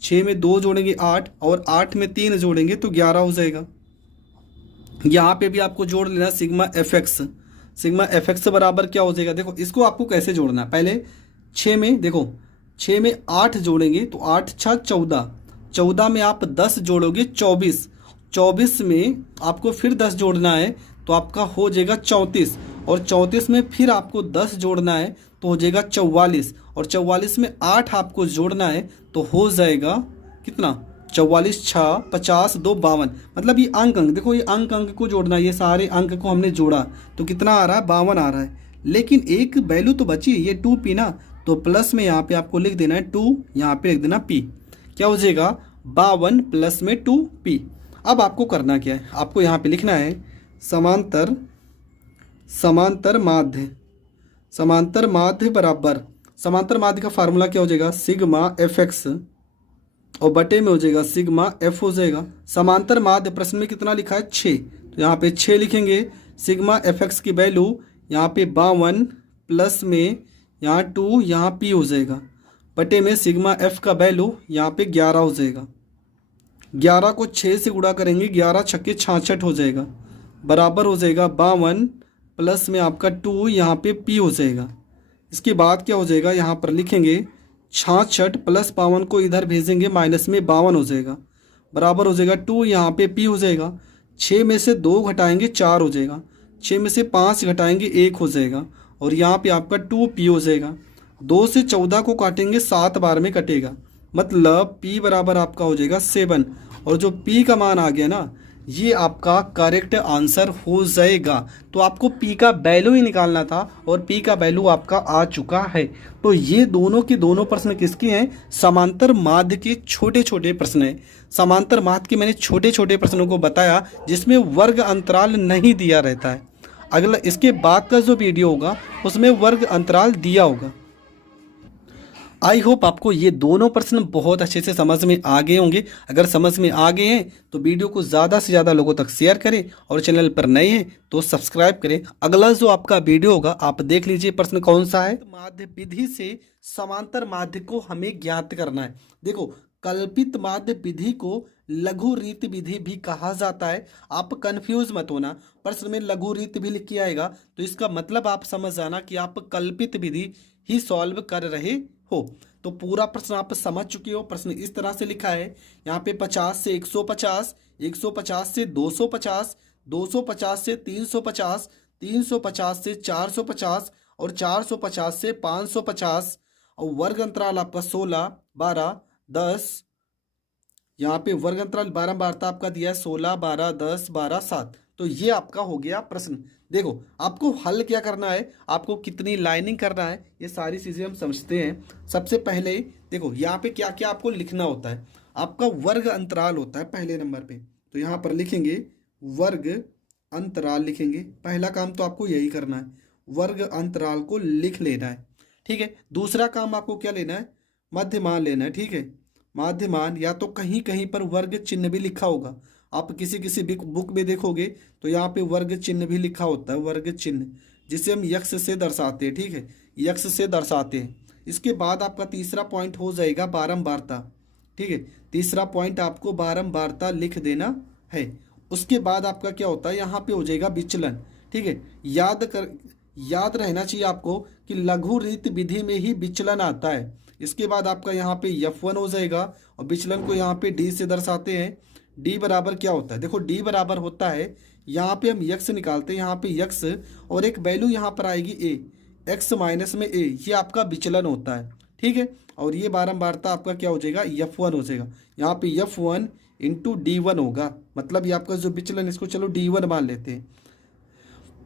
6 में 2 जोड़ेंगे 8, और 8 में 3 जोड़ेंगे तो 11 हो जाएगा। यहाँ पे भी आपको जोड़ लेना sigma F x, sigma F x बराबर क्या हो जाएगा। देखो इसको आपको कैसे जोड़ना है, पहले 6 में, देखो 6 में 8 जोड़ेंगे तो 8 6 14, 14 में आप 10 जोड़ोगे 24, 24 में आपको फिर 10 जोड़ना है तो आपका हो जाएगा 34, और 34 में फिर आपको 10 जोड़ना है तो हो जाएगा 44, और 44 में 8 आपको जोड़ना है तो हो जाएगा कितना, 44 छः 50 2 52। मतलब ये अंक देखो, ये अंक को जोड़ना है, ये सारे अंक को हमने जोड़ा तो कितना आ रहा है, 52 आ रहा है। लेकिन एक वैल्यू तो बची, ये 2p ना, तो प्लस में यहाँ पे आपको लिख देना है 2, यहाँ पे लिख देना p, क्या हो जाएगा 52 प्लस में 2p। अब आपको करना क्या है, आपको यहाँ पे लिखना है समांतर माध्य बराबर, समांतर माध्य का फार्मूला क्या हो जाएगा, सिग्मा fx और बटे में हो जाएगा सिग्मा f हो जाएगा। समांतर माध्य प्रश्न में कितना लिखा है 6, तो यहाँ पे 6 लिखेंगे। सिग्मा fx की वैल्यू यहाँ पे 52 प्लस में यहाँ 2, यहाँ p हो जाएगा, बटे में सिग्मा f का वैल्यू यहाँ पे 11 हो जाएगा। 11 को 6 से गुणा करेंगे, 11 छक्के 66 हो जाएगा, बराबर हो जाएगा 52 प्लस में आपका 2, यहाँ पे p हो जाएगा। इसके बाद क्या हो जाएगा, यहाँ पर लिखेंगे 66 प्लस 52 को इधर भेजेंगे, माइनस में 52 हो जाएगा, बराबर हो जाएगा 2, यहाँ पे p हो जाएगा। 6 में से 2 घटाएंगे 4 हो जाएगा, 6 में से 5 घटाएंगे 1 हो जाएगा, और यहाँ पे आपका 2p हो जाएगा। 2 से 14 को काटेंगे 7 बार में कटेगा, मतलब p बराबर आपका हो जाएगा 7, और जो p का मान आ गया ना, ये आपका करेक्ट आंसर हो जाएगा। तो आपको p का वैल्यू ही निकालना था और p का वैल्यू आपका आ चुका है। तो ये दोनों के दोनों प्रश्न किसके हैं, समांतर माध्य के छोटे छोटे प्रश्न हैं। समांतर माध्य के मैंने छोटे छोटे प्रश्नों को बताया जिसमें वर्ग अंतराल नहीं दिया रहता है। अगला इसके बाद का जो वीडियो होगा उसमें वर्ग अंतराल दिया होगा। आई होप आपको ये दोनों प्रश्न बहुत अच्छे से समझ में आ गए होंगे। अगर समझ में आ गए हैं तो वीडियो को ज़्यादा से ज़्यादा लोगों तक शेयर करें, और चैनल पर नए हैं तो सब्सक्राइब करें। अगला जो आपका वीडियो होगा आप देख लीजिए प्रश्न कौन सा है। माध्य विधि से समांतर माध्य को हमें ज्ञात करना है। देखो, कल्पित माध्य विधि को लघु रीत विधि भी कहा जाता है। आप कंफ्यूज मत होना, प्रश्न में लघु रीत भी लिख के आएगा तो इसका मतलब आप समझ जाना कि आप कल्पित विधि ही सॉल्व कर रहे हो। तो पूरा प्रश्न आप समझ चुके हो। प्रश्न इस तरह से लिखा है, यहाँ पे 50 से 150, 150 से 250, 250 से 350, 350 से 450 और 450 से 550, और वर्ग अंतराल आपका 16, 12, 10। यहाँ पे वर्ग अंतराल बारंबारता आपका दिया है 16, 12, 10, 12, 7। तो ये आपका हो गया प्रश्न। देखो, आपको हल क्या करना है, आपको कितनी लाइनिंग करना है, ये सारी चीज़ें हम समझते हैं। सबसे पहले देखो यहाँ पे क्या क्या आपको लिखना होता है। आपका वर्ग अंतराल होता है पहले नंबर पे, तो यहाँ पर लिखेंगे वर्ग अंतराल लिखेंगे। पहला काम तो आपको यही करना है, वर्ग अंतराल को लिख लेना है, ठीक है। दूसरा काम आपको क्या लेना है, मध्यमान लेना है, ठीक है। मध्यमान, या तो कहीं कहीं पर वर्ग चिन्ह भी लिखा होगा, आप किसी किसी बुक में देखोगे तो यहाँ पे वर्ग चिन्ह भी लिखा होता है, वर्ग चिन्ह जिसे हम यक्ष से दर्शाते हैं, ठीक है, यक्ष से दर्शाते हैं। इसके बाद आपका तीसरा पॉइंट हो जाएगा बारंबारता, ठीक है। तीसरा पॉइंट आपको बारंबारता लिख देना है। उसके बाद आपका क्या होता है, यहाँ पे हो जाएगा विचलन, ठीक है। याद रहना चाहिए आपको कि लघु रीत विधि में ही विचलन आता है। इसके बाद आपका यहाँ पे F1 हो जाएगा, और विचलन को यहाँ पे D से दर्शाते हैं। D बराबर क्या होता है, देखो D बराबर होता है, यहाँ पे हम यक्स निकालते हैं, यहाँ पे यक्स और एक वैल्यू यहाँ पर आएगी A, x माइनस में A, ये आपका विचलन होता है, ठीक है। और ये बारंबारता आपका क्या हो जाएगा, F1 हो जाएगा। यहाँ पे F1 इंटू D1 होगा, मतलब ये आपका जो विचलन, इसको चलो D1 मान लेते हैं।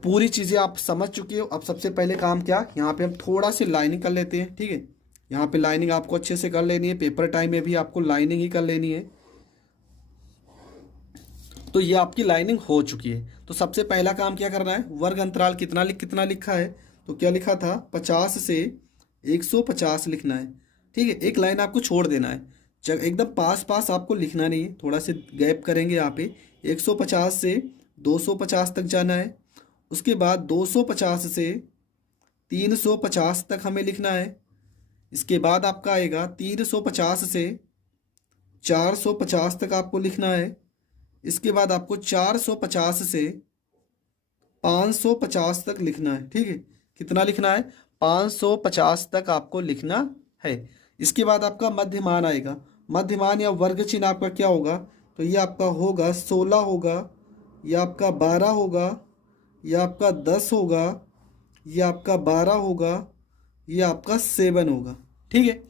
पूरी चीज़ें आप समझ चुके हो। अब सबसे पहले काम क्या, यहाँ पे हम थोड़ा सी लाइनिंग कर लेते हैं, ठीक है। यहाँ पे लाइनिंग आपको अच्छे से कर लेनी है, पेपर टाइम में भी आपको लाइनिंग ही कर लेनी है। तो ये आपकी लाइनिंग हो चुकी है। तो सबसे पहला काम क्या करना है, वर्ग अंतराल कितना लिखा है, तो क्या लिखा था 50 से 150 लिखना है, ठीक है। एक लाइन आपको छोड़ देना है, एकदम पास आपको लिखना नहीं है, थोड़ा से गैप करेंगे यहाँ पे। 150 से 250 तक जाना है, उसके बाद 250 से 350 तक हमें लिखना है। इसके बाद आपका आएगा 350 से 450 तक आपको लिखना है। इसके बाद आपको 450 से 550 तक लिखना है, ठीक है। कितना लिखना है, 550 तक आपको लिखना है। इसके बाद आपका मध्यमान आएगा, मध्यमान या वर्ग चिन्ह आपका क्या होगा, तो ये आपका होगा 16 होगा, यह आपका 12 होगा, यह आपका 10 होगा, यह आपका 12 होगा, ये आपका 7 होगा। ठीक है,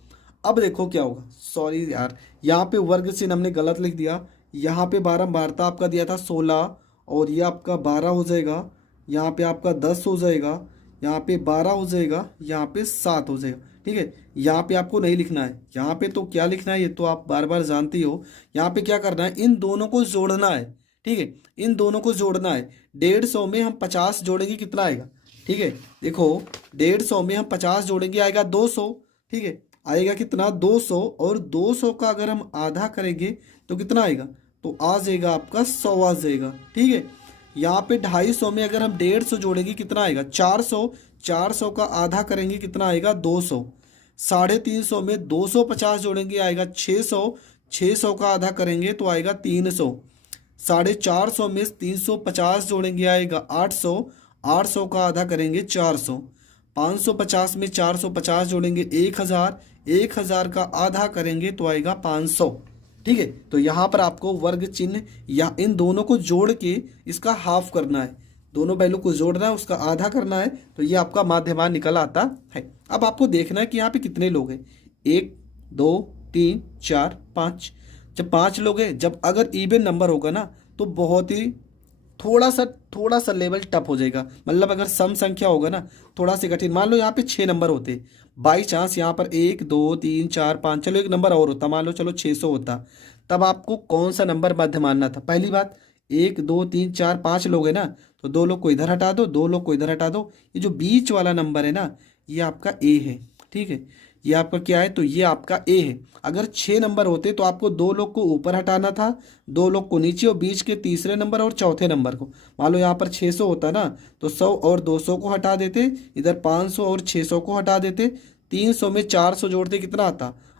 अब देखो क्या होगा, सॉरी यार, यहाँ पे वर्ग चिन्ह हमने गलत लिख दिया। यहाँ पे बारंबारता आपका दिया था 16 और ये आपका 12 हो जाएगा। यहाँ पे आपका 10 हो जाएगा, यहाँ पे 12 हो जाएगा, यहाँ पे 7 हो जाएगा। ठीक है, यहाँ पे आपको नहीं लिखना है। यहाँ पे तो क्या लिखना है ये तो आप बार बार जानते ही हो। यहाँ पे क्या करना है, इन दोनों को जोड़ना है। ठीक है, इन दोनों को जोड़ना है। 150 में हम 50 जोड़ेंगे कितना आएगा। ठीक है, देखो 150 में हम 50 जोड़ेंगे आएगा 200। ठीक है, आएगा कितना 200, और 200 का अगर हम आधा करेंगे तो कितना आएगा, तो आ जाएगा आपका 100 आ जाएगा। ठीक है, यहाँ पे 250 में अगर हम 150 जोड़ेंगे कितना आएगा 400, 400 का आधा करेंगे कितना आएगा 200। 350 में 250 जोड़ेंगे आएगा 600, 600 का आधा करेंगे तो आएगा 300। 450 में 350 जोड़ेंगे आएगा 800, 800 का आधा करेंगे 400। 550 में 450 जोड़ेंगे 1000, 1000 का आधा करेंगे तो आएगा 500। ठीक है, तो यहाँ पर आपको वर्ग चिन्ह या इन दोनों को जोड़ के इसका हाफ करना है, दोनों वैल्यू को जोड़ना है, उसका आधा करना है, तो ये आपका माध्यमान निकल आता है। अब आपको देखना है कि यहाँ पे कितने लोग हैं, 1 2 3 4 5। जब 5 लोग हैं, जब अगर इवन नंबर होगा ना तो बहुत ही थोड़ा सा लेवल टफ हो जाएगा। मतलब अगर सम संख्या होगा ना थोड़ा सी कठिन। मान लो यहाँ पे 6 नंबर होते, बाई चांस यहाँ पर 1 2 3 4 5, चलो एक नंबर और होता, मान लो चलो 600 होता, तब आपको कौन सा नंबर मध्य मानना था। पहली बात, 1 2 3 4 5 लोग हैं ना, तो 2 लोग को इधर हटा दो, 2 लोग को इधर हटा दो। ये जो बीच वाला नंबर है ना, ये आपका ए है। ठीक है, ये आपका क्या है, तो ये आपका ए है। अगर 6 नंबर होते तो आपको 2 लोग को ऊपर हटाना था, 2 लोग को नीचे, और बीच के तीसरे नंबर और चौथे नंबर को। मान लो यहाँ पर 600 होता ना, तो 100 और 200 को हटा देते, इधर 500 और 600 को हटा देते, 300 में 400 जोड़ते कितना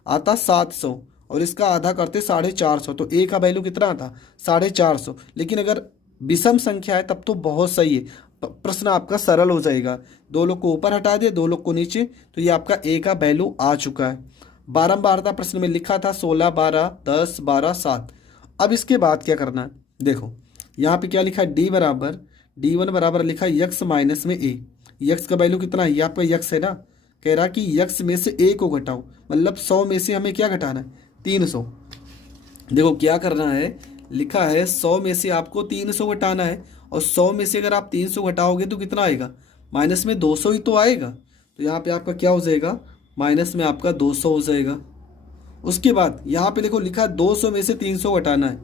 आता 700, और इसका आधा करते 450, तो ए का वैल्यू कितना आता 450। लेकिन अगर विषम संख्या है तब तो बहुत सही है, प्रश्न आपका सरल हो जाएगा। 2 लोग को ऊपर हटा दिए, 2 लोग को नीचे, तो ये आपका ए का वैल्यू आ चुका है। बारंबारता प्रश्न में लिखा था 16 12 10 12 7। अब इसके बाद क्या करना है, देखो यहाँ पे क्या लिखा है, D1 बराबर लिखा है यक्स माइनस में ए। यक्स का वैल्यू कितना है, ये आपका यक्स है ना, कह रहा कि यक्स में से ए को घटाओ, मतलब 100 में से हमें क्या घटाना है 300। देखो क्या करना है, लिखा है 100 में से आपको 300 घटाना है, और 100 में से अगर आप 300 घटाओगे तो कितना आएगा, माइनस में 200 ही तो आएगा। तो यहाँ पे आपका क्या हो जाएगा, माइनस में आपका 200 हो जाएगा। उसके बाद यहाँ पे देखो लिखा है 200 में से 300 घटाना है,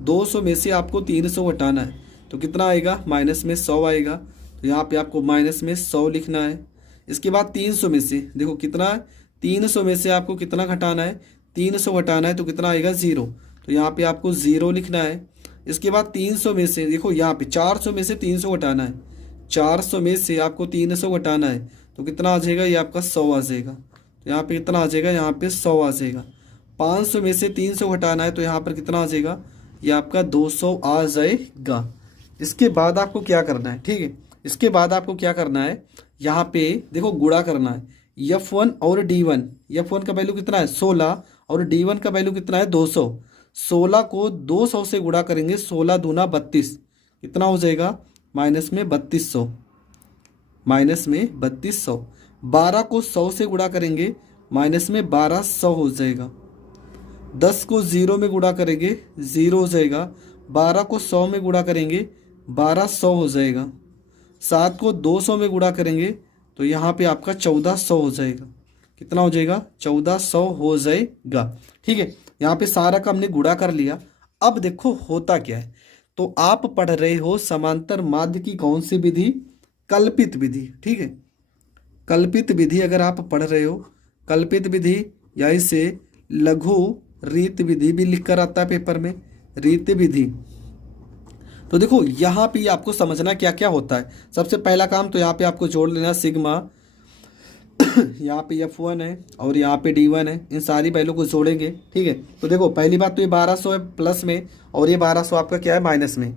200 में से आपको 300 घटाना है, तो कितना आएगा, माइनस में 100 आएगा। तो यहाँ पे आपको माइनस में 100 लिखना है। इसके बाद 300 में से देखो कितना है, 300 में से आपको कितना घटाना है, 300 घटाना है, तो कितना आएगा 0, तो यहाँ पे आपको 0 लिखना है। इसके बाद 300 में से देखो यहाँ पे 400 में से 300 घटाना है, 400 में से आपको 300 घटाना है, तो कितना आ जाएगा, ये आपका 100 आ जाएगा। तो यहाँ पे कितना आ जाएगा, यहाँ पे 100 आ जाएगा। 500 में से 300 घटाना है, तो यहाँ पर कितना आ जाएगा, ये आपका 200 आ जाएगा। इसके बाद आपको क्या करना है, ठीक है, इसके बाद आपको क्या करना है, यहाँ पे देखो गुणा करना है। F1 और D1, F1 का वैल्यू कितना है 16, और D1 का वैल्यू कितना है 200। 16 को 200 से गुणा करेंगे, 16 दूना 32, कितना हो जाएगा, माइनस में 3200, माइनस में 3200। 12 को 100 से गुणा करेंगे, माइनस में 1200 हो जाएगा। 10 को 0 में गुणा करेंगे, 0 हो जाएगा। 12 को 100 में गुणा करेंगे, 1200 हो जाएगा। 7 को 200 में गुणा करेंगे, तो यहाँ पे आपका 1400 हो जाएगा। कितना हो जाएगा, 1400 हो जाएगा। ठीक है, यहाँ पे सारा का हमने गुणा कर लिया। अब देखो होता क्या है, तो आप पढ़ रहे हो समांतर माध्य की कौन सी विधि, कल्पित विधि। ठीक है, कल्पित विधि अगर आप पढ़ रहे हो, कल्पित विधि या इसे लघु रीत विधि भी लिख कर आता है पेपर में, रीत विधि। तो देखो यहाँ पे आपको समझना क्या क्या होता है। सबसे पहला काम तो यहाँ पे आपको जोड़ लेना सिग्मा, यहाँ पे F1 है और यहाँ पे D1 है, इन सारी वैल्यू को जोड़ेंगे। ठीक है, तो देखो पहली बात तो ये 1200 है प्लस में, और ये 1200 आपका क्या है माइनस में।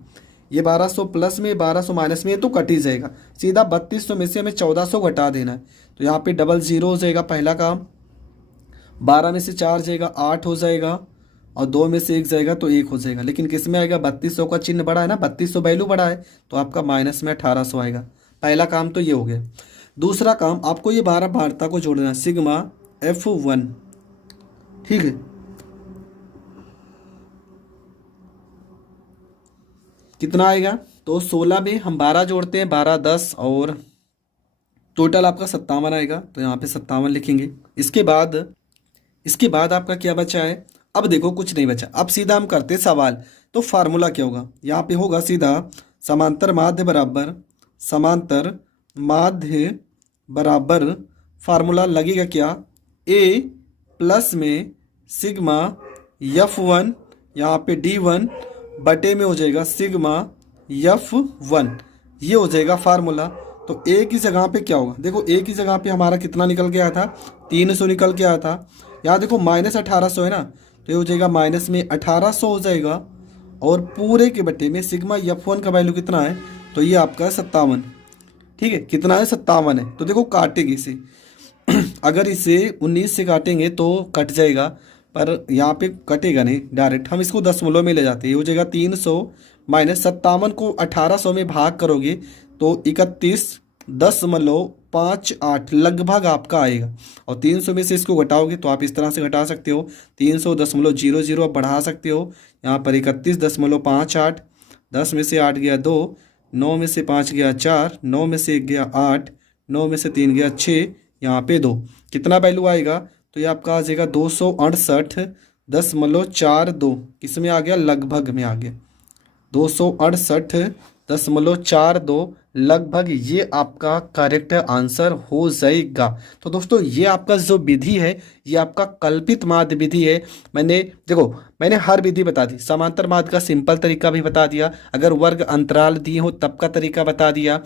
ये 1200 प्लस में, 1200 माइनस में, ये तो कट ही जाएगा सीधा। 3200 में से हमें 1400 घटा देना है, तो यहाँ पे डबल 0 हो जाएगा पहला काम। 12 में से 4 जाएगा 8 हो जाएगा, और 2 में से 1 जाएगा तो 1 हो जाएगा। लेकिन किस में आएगा, 3200 का चिन्ह बड़ा है ना, 3200 वैल्यू बड़ा है, तो आपका माइनस में 1800 आएगा। पहला काम तो ये हो गया। दूसरा काम आपको ये बारंबारता को जोड़ना है, सिग्मा F1, ठीक है। कितना आएगा, तो 16 में हम 12 जोड़ते हैं, 12 10 और टोटल आपका 57 आएगा, तो यहाँ पे 57 लिखेंगे। इसके बाद आपका क्या बचा है, अब देखो कुछ नहीं बचा, अब सीधा हम करते हैं सवाल। तो फार्मूला क्या होगा, यहाँ पे होगा सीधा समांतर माध्य बराबर फार्मूला लगेगा क्या, A प्लस में सिग्मा F1 यहाँ पे D1 बटे में हो जाएगा सिग्मा F1, ये हो जाएगा फार्मूला। तो ए की जगह पे क्या होगा, देखो ए की जगह पे हमारा कितना निकल के आया था, 300 निकल के आया था। यहाँ देखो -1800 है ना, तो ये हो जाएगा माइनस में 1800 हो जाएगा, और पूरे के बटे में सिग्मा F1 का वैल्यू कितना है, तो ये आपका 57, ठीक है। कितना है, 57 है। तो देखो काटेंगे इसे अगर इसे 19 से काटेंगे तो कट जाएगा, पर यहाँ पे कटेगा नहीं डायरेक्ट, हम इसको दशमलव में ले जाते हैं। ये हो जाएगा 300 माइनस 57 को 1800 में भाग करोगे तो 31.58 लगभग आपका आएगा, और 300 में से इसको घटाओगे तो आप इस तरह से घटा सकते हो, 300.00 आप बढ़ा सकते हो। यहाँ पर 31.58, 10 में से 8 गया 2, 9 में से 5 गया 4, 9 में से 1 गया 8, 9 में से 3 गया 6, यहाँ पे 2, कितना वैल्यू आएगा, तो ये आपका आ जाएगा 268.42, किस में आ गया, लगभग में आ गया, 268.42 लगभग, ये आपका करेक्ट आंसर हो जाएगा। तो दोस्तों ये आपका जो विधि है ये आपका कल्पित माध्य विधि है। मैंने हर विधि बता दी, समांतर माध्य का सिंपल तरीका भी बता दिया, अगर वर्ग अंतराल दिए हो तब का तरीका बता दिया,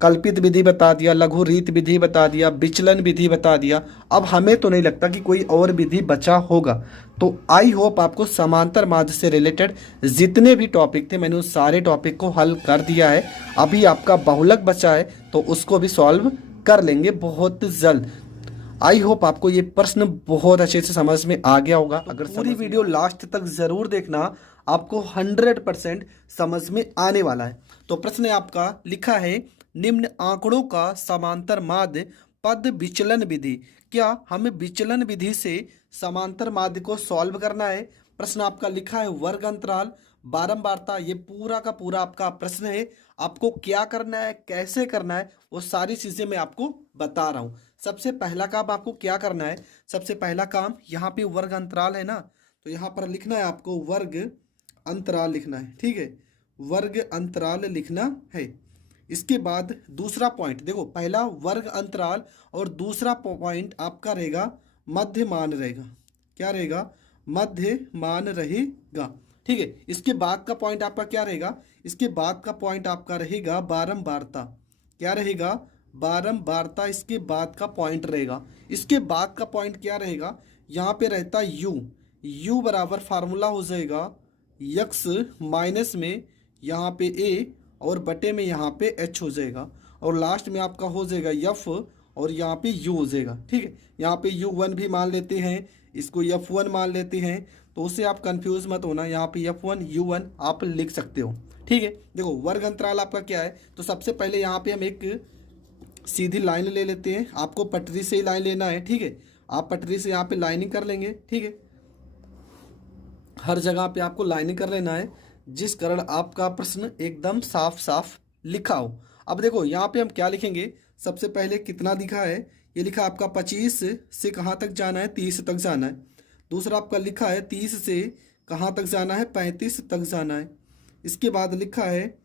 कल्पित विधि बता दिया, लघु रीत विधि बता दिया, विचलन विधि बता दिया। अब हमें तो नहीं लगता कि कोई और विधि बचा होगा। तो आई होप आपको समांतर माध्य से रिलेटेड जितने भी टॉपिक थे मैंने उन सारे टॉपिक को हल कर दिया है। अभी आपका बहुलक बचा है तो उसको भी सॉल्व कर लेंगे बहुत जल्द। आई होप आपको ये प्रश्न बहुत अच्छे से समझ में आ गया होगा। तो अगर पूरी वीडियो लास्ट तक जरूर देखना, आपको 100% समझ में आने वाला है। तो प्रश्न आपका लिखा है, निम्न आंकड़ों का समांतर माध्य पद विचलन विधि, क्या हमें विचलन विधि से समांतर माध्य को सॉल्व करना है। प्रश्न आपका लिखा है वर्ग अंतराल बारंबारता, ये पूरा का पूरा आपका प्रश्न है। आपको क्या करना है, कैसे करना है, वो सारी चीजें मैं आपको बता रहा हूँ। सबसे पहला काम आपको क्या करना है, सबसे पहला काम यहाँ पे वर्ग अंतराल है ना, तो यहाँ पर लिखना है आपको वर्ग अंतराल लिखना है, ठीक है, वर्ग अंतराल लिखना है। इसके बाद दूसरा पॉइंट देखो, पहला वर्ग अंतराल और दूसरा पॉइंट आपका रहेगा मध्य मान रहेगा, क्या रहेगा, मध्य मान रहेगा, ठीक है। इसके बाद का पॉइंट आपका क्या रहेगा, इसके बाद का पॉइंट आपका रहेगा बारंबारता, क्या रहेगा, बारंबारता इसके बाद का पॉइंट रहेगा। इसके बाद का पॉइंट क्या रहेगा, यहाँ पे रहता u बराबर फार्मूला हो जाएगा x माइनस में यहाँ पे a और बटे में यहाँ पे h हो जाएगा, और लास्ट में आपका हो जाएगा f और यहाँ पे u हो जाएगा, ठीक है। यहाँ पे u1 भी मान लेते हैं, इसको f1 मान लेते हैं, तो उससे आप कंफ्यूज मत होना, यहाँ पे f1 u1 आप लिख सकते हो, ठीक है। देखो वर्ग अंतराल आपका क्या है, तो सबसे पहले यहाँ पे हम एक सीधी लाइन ले लेते हैं, आपको पटरी से ही लाइन लेना है, ठीक है। आप पटरी से यहाँ पे लाइनिंग कर लेंगे, ठीक है, हर जगह पे आपको लाइनिंग कर लेना है, जिस कारण आपका प्रश्न एकदम साफ साफ लिखा हो। अब देखो यहाँ पे हम क्या लिखेंगे, सबसे पहले कितना लिखा है, ये लिखा आपका 25 से कहाँ तक जाना है, 30 तक जाना है। दूसरा आपका लिखा है 30 से कहाँ तक जाना है, 35 तक जाना है। इसके बाद लिखा है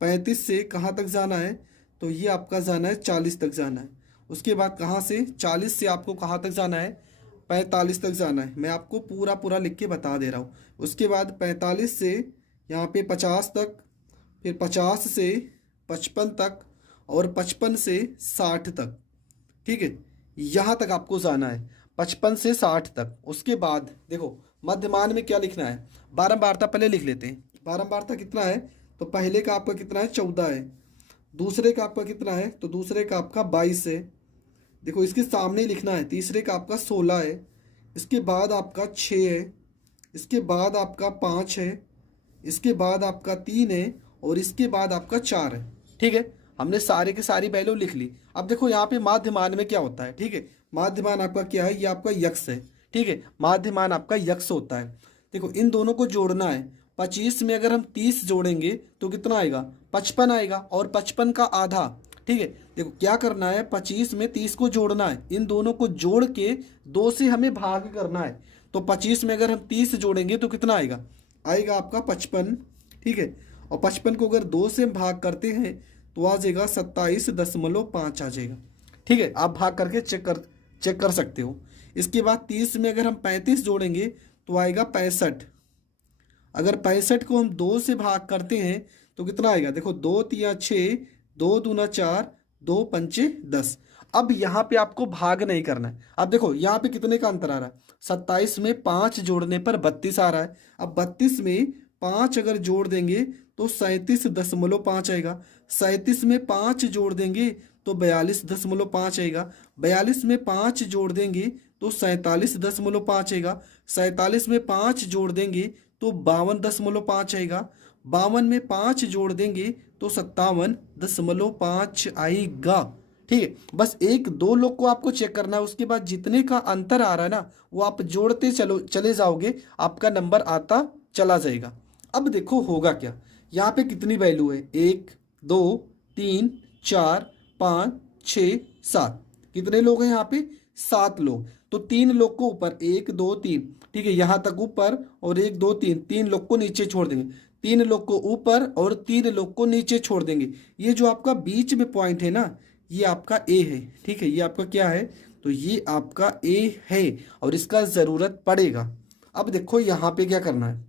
35 से कहाँ तक जाना है, तो ये आपका जाना है 40 तक जाना है। उसके बाद कहाँ से, 40 से आपको कहाँ तक जाना है, 45 तक जाना है। मैं आपको पूरा लिख के बता दे रहा हूँ। उसके बाद 45 से यहाँ पे 50 तक, फिर 50 से 55 तक, और 55 से 60 तक, ठीक है, यहाँ तक आपको जाना है, 55 से 60 तक। उसके बाद देखो मध्यमान में क्या लिखना है, बारंबारता पहले लिख लेते हैं। बारंबारता कितना है, तो पहले का आपका कितना है, 14 है। दूसरे का आपका कितना है, तो दूसरे का आपका 22 है। देखो इसके सामने ही लिखना है, तीसरे का आपका 16 है। इसके बाद आपका 6 है। इसके बाद आपका 5 है। इसके बाद आपका 3 है, और इसके बाद आपका 4 है, ठीक है। हमने सारे की सारी वैल्यू लिख ली। अब देखो यहाँ पे माध्यमान में क्या होता है, ठीक है, माध्यमान आपका क्या है, ये आपका यक्स है, ठीक है, माध्यमान आपका यक्स होता है। देखो इन दोनों को जोड़ना है, 25 में अगर हम 30 जोड़ेंगे तो कितना आएगा, 55 आएगा, और 55 का आधा, ठीक है। देखो क्या करना है, 25 में 30 को जोड़ना है, इन दोनों को जोड़ के 2 से हमें भाग करना है। तो 25 में अगर हम 30 जोड़ेंगे तो कितना आएगा, आएगा आपका 55, ठीक है, और 55 को अगर 2 से भाग करते हैं तो आ जाएगा 27.5 आ जाएगा, ठीक है। आप भाग करके चेक कर सकते हो। इसके बाद 30 में अगर हम 35 जोड़ेंगे तो आएगा 65। अगर 65 को हम 2 से भाग करते हैं तो कितना आएगा, देखो 2 तिया 6, 2 दूना 4, 2 पंचे 10। अब यहाँ पे आपको भाग नहीं करना है। अब देखो यहाँ पे कितने का अंतर आ रहा है, 27 में 5 जोड़ने पर 32 आ रहा है। अब 32 में 5 अगर जोड़ देंगे तो 37.5 आएगा। 37 में 5 जोड़ देंगे तो 42.5 आएगा। 42 में 5 जोड़ देंगे तो 47.5 आएगा। 47 में 5 जोड़ देंगे तो 52.5 आएगा। 52 में 5 जोड़ देंगे तो 57.5 आएगा, ठीक है। बस एक दो लोग को आपको चेक करना है, उसके बाद जितने का अंतर आ रहा है ना वो आप जोड़ते चले जाओगे, आपका नंबर आता चला जाएगा। अब देखो होगा क्या, यहाँ पे कितनी वैल्यू है, 1 2 3 4 5 6 7, कितने लोग हैं यहाँ पे, 7 लोग। तो 3 लोग को ऊपर, 1 2 3, ठीक है, यहाँ तक ऊपर, और 1 2 3, 3 लोग को नीचे छोड़ देंगे, 3 लोग को ऊपर और 3 लोग को नीचे छोड़ देंगे। ये जो आपका बीच में पॉइंट है ना, ये आपका ए है, ठीक है, ये आपका क्या है, तो ये आपका ए है और इसका ज़रूरत पड़ेगा। अब देखो यहाँ पे क्या करना है,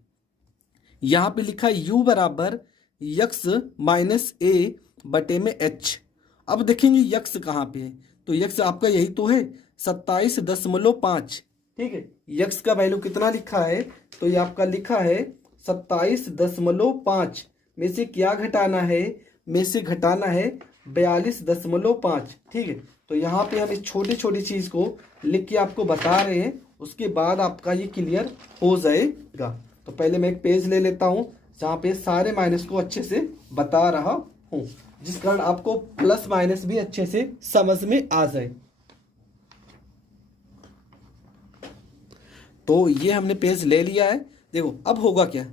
यहाँ पे लिखा है u बराबर यक्स माइनस ए बटे में एच। अब देखेंगे यक्स कहाँ पे है, तो यक्स आपका यही तो है 27.5, ठीक है। यक्स का वैल्यू कितना लिखा है, तो ये आपका लिखा है 27.5 में से क्या घटाना है, में से घटाना है 42.5, ठीक है। तो यहाँ पे हम इस छोटी छोटी चीज को लिख के आपको बता रहे हैं, उसके बाद आपका ये क्लियर हो जाएगा। तो पहले मैं एक पेज ले लेता हूँ जहाँ पे सारे माइनस को अच्छे से बता रहा हूँ, जिस कारण आपको प्लस माइनस भी अच्छे से समझ में आ जाए। तो ये हमने पेज ले लिया है। देखो अब होगा क्या,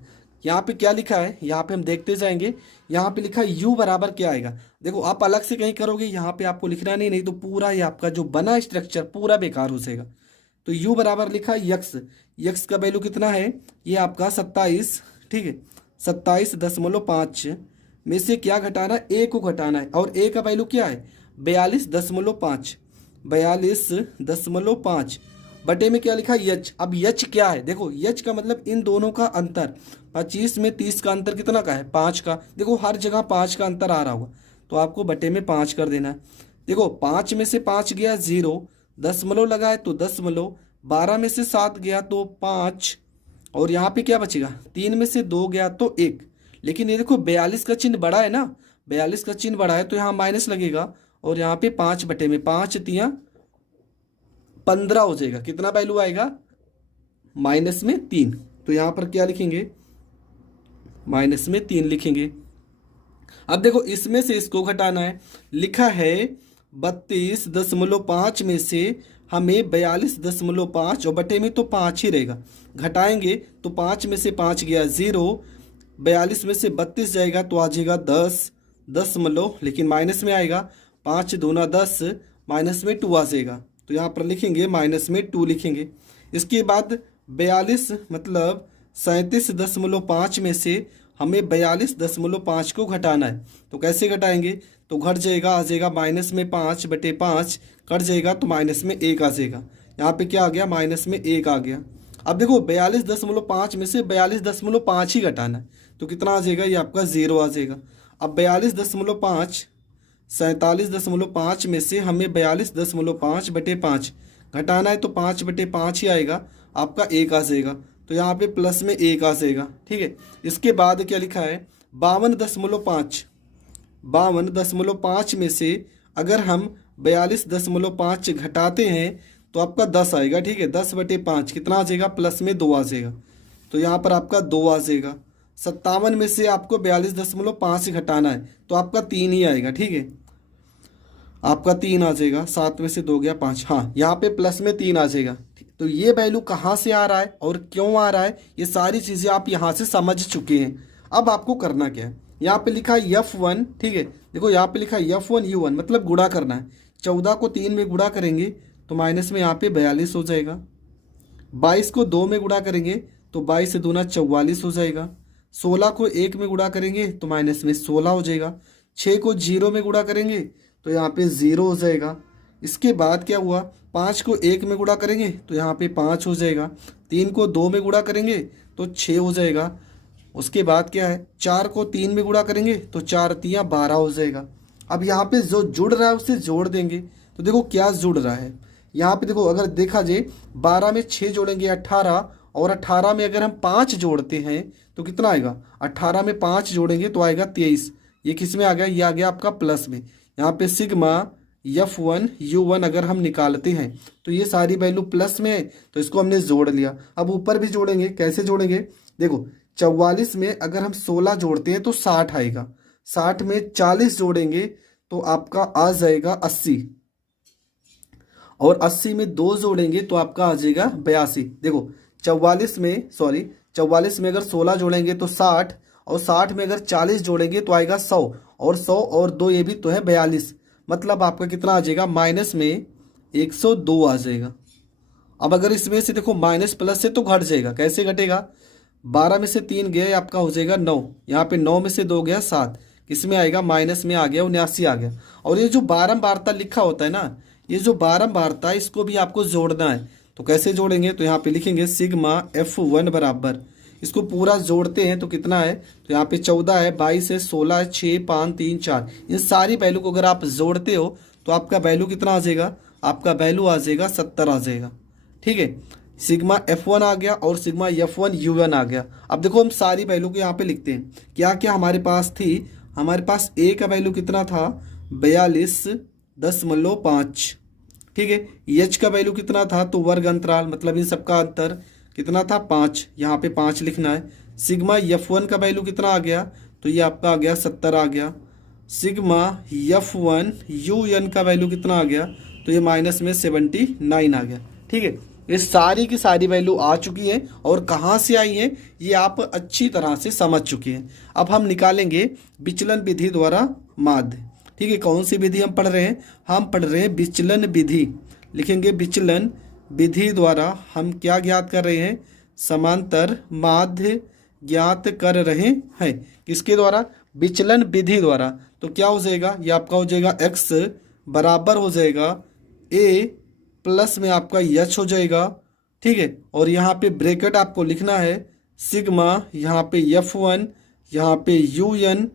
यहाँ पे क्या लिखा है, यहाँ पे हम देखते जाएंगे। यहाँ पे लिखा है u बराबर क्या आएगा, देखो आप अलग से कहीं करोगे, यहाँ पे आपको लिखना नहीं तो पूरा ये आपका जो बना स्ट्रक्चर पूरा बेकार हो जाएगा। तो u बराबर लिखा है यक्स, यक्स का वैल्यू कितना है, ये आपका 27, ठीक है, 27.5 में से क्या घटाना है, a को घटाना है, और a का वैल्यू क्या है 42.5, 42.5 बटे में क्या लिखा है यच। अब यच क्या है, देखो यच का मतलब इन दोनों का अंतर, 25 में 30 का अंतर कितना का है, 5 का। देखो हर जगह 5 का अंतर आ रहा होगा, तो आपको बटे में 5 कर देना है। देखो 5 में से 5 गया 0, दशमलव लगाए तो दशमलव, 12 में से 7 गया तो 5, और यहाँ पे क्या बचेगा, 3 में से 2 गया तो 1। लेकिन ये देखो 42 का चिन्ह बड़ा है ना, 42 का चिन्ह बड़ा है तो यहाँ माइनस लगेगा, और यहाँ पे 5 बटे में 5 तिया 15 हो जाएगा। कितना वैल्यू आएगा, माइनस में 3। तो यहाँ पर क्या लिखेंगे, माइनस में 3 लिखेंगे। अब देखो इसमें से इसको घटाना है, लिखा है 32.5 में से हमें 42.5, और बटे में तो 5 ही रहेगा, घटाएंगे तो 5 में से 5 गया 0, 42 में से 32 जाएगा तो आ जाएगा 10 दशमलव, लेकिन माइनस में आएगा, 5 दूना 10, माइनस में 2 आ जाएगा। तो यहाँ पर लिखेंगे माइनस में 2 लिखेंगे। इसके बाद 42 मतलब 37.5 में से हमें 42.5 को घटाना है। तो कैसे घटाएंगे, तो घट जाएगा, आ जाएगा माइनस में 5 बटे 5, कट जाएगा तो माइनस में 1 आ जाएगा। यहाँ पे क्या आ गया, माइनस में 1 आ गया। अब देखो 42.5 में से 42.5 ही घटाना है, तो कितना आ जाएगा, ये आपका 0 आ जाएगा। अब 42.5 47.5 में से हमें 42.5 बटे 5 घटाना है, तो 5 बटे 5 ही आएगा, आपका 1 आ जाएगा। तो यहाँ पे प्लस में 1 आ जाएगा, ठीक है। इसके बाद क्या लिखा है 52.5, 52.5 में से अगर हम 42.5 घटाते हैं तो आपका 10 आएगा, ठीक है। 10 बटे 5 कितना आ जाएगा, प्लस में 2 आ जाएगा। तो यहाँ पर आपका 2 आ जाएगा। 57 में से आपको 42.5 ही घटाना है, तो आपका 3 ही आएगा। ठीक है, आपका 3 आ जाएगा, 7 में से 2 गया 5, हाँ यहाँ पे प्लस में 3 आ जाएगा। तो ये वैल्यू कहाँ से आ रहा है और क्यों आ रहा है, ये सारी चीज़ें आप यहाँ से समझ चुके हैं। अब आपको करना क्या है, यहाँ पे लिखा है F1, ठीक है, देखो यहाँ पे लिखा है F1U1, मतलब गुणा करना है। 14 को 3 में गुणा करेंगे तो माइनस में यहाँ पे 42 हो जाएगा। 22 को 2 में गुणा करेंगे तो 22 से दूना 44 हो जाएगा। 16 को 1 में गुणा करेंगे तो माइनस में 16 हो जाएगा। 6 को 0 में गुणा करेंगे तो यहाँ पे 0 हो जाएगा। इसके बाद क्या हुआ, 5 को 1 में गुणा करेंगे तो यहाँ पे 5 हो जाएगा। 3 को 2 में गुणा करेंगे तो 6 हो जाएगा। उसके बाद क्या है, 4 को 3 में गुणा करेंगे तो 4 तियाँ 12 हो जाएगा। अब यहाँ पे जो जुड़ रहा है उससे जोड़ देंगे, तो देखो क्या जुड़ रहा है। यहाँ पे देखो अगर देखा जाए 12 में 6 जोड़ेंगे 18, और 18 में अगर हम 5 जोड़ते हैं तो कितना आएगा, 18 में 5 जोड़ेंगे तो आएगा 23। ये किस में आ गया, ये आ गया आपका प्लस में। यहाँ पे सिग्मा F1U1 अगर हम निकालते हैं तो ये सारी वैल्यू प्लस में है, तो इसको हमने जोड़ लिया। अब ऊपर भी जोड़ेंगे, कैसे जोड़ेंगे, देखो 44 में अगर हम 16 जोड़ते हैं तो 60 आएगा। 60 में 40 जोड़ेंगे तो आपका आ जाएगा 80, और 80 में 2 जोड़ेंगे तो आपका आ जाएगा 82। देखो 44 में अगर 16 जोड़ेंगे तो 60, और 60 में अगर 40 जोड़ेंगे तो आएगा 100, और 100 और 2 ये भी तो है 42, मतलब आपका कितना आ जाएगा, माइनस में 102 आ जाएगा। अब अगर इसमें से देखो माइनस प्लस से तो घट जाएगा, कैसे घटेगा, 12 में से 3 गया आपका हो जाएगा 9, यहाँ पे 9 में से 2 गया 7, किसमें आएगा, माइनस में आ गया 79 आ गया। और ये जो बारंबारता लिखा होता है ना, ये जो बारंबारता है इसको भी आपको जोड़ना है। तो कैसे जोड़ेंगे, तो यहाँ पे लिखेंगे सिग्मा F1 बराबर, इसको पूरा जोड़ते हैं तो कितना है, तो यहाँ पे 14 है, 22 है, 16 है, 6, 5, 3, 4, इन सारी वैल्यू को अगर आप जोड़ते हो तो आपका वैल्यू कितना आ जाएगा, आपका वैल्यू आ जाएगा 70 आ जाएगा। ठीक है, सिग्मा F1 आ गया और सिग्मा F1U1 आ गया। अब देखो हम सारी वैल्यू को यहाँ पे लिखते हैं, क्या क्या हमारे पास थी, हमारे पास ए का वैल्यू कितना था, 42.5, ठीक है। एच का वैल्यू कितना था, तो वर्ग अंतराल मतलब इन सबका अंतर कितना था 5, यहाँ पे 5 लिखना है। सिग्मा F1 का वैल्यू कितना आ गया, तो ये आपका आ गया 70 आ गया। सिग्मा F1UN का वैल्यू कितना आ गया, तो ये माइनस में 79 आ गया। ठीक है, ये सारी की सारी वैल्यू आ चुकी है, और कहाँ से आई है ये आप अच्छी तरह से समझ चुके हैं। अब हम निकालेंगे विचलन विधि द्वारा माध्य। ठीक है, कौन सी विधि हम पढ़ रहे हैं, हम पढ़ रहे हैं विचलन विधि। लिखेंगे विचलन विधि द्वारा हम क्या ज्ञात कर रहे हैं, समांतर माध्य ज्ञात कर रहे हैं। किसके द्वारा, विचलन विधि द्वारा। तो क्या हो जाएगा, ये आपका हो जाएगा x बराबर हो जाएगा a प्लस में आपका h हो जाएगा। ठीक है, और यहाँ पे ब्रैकेट आपको लिखना है सिग्मा, यहाँ पे F1, यहाँ पे UN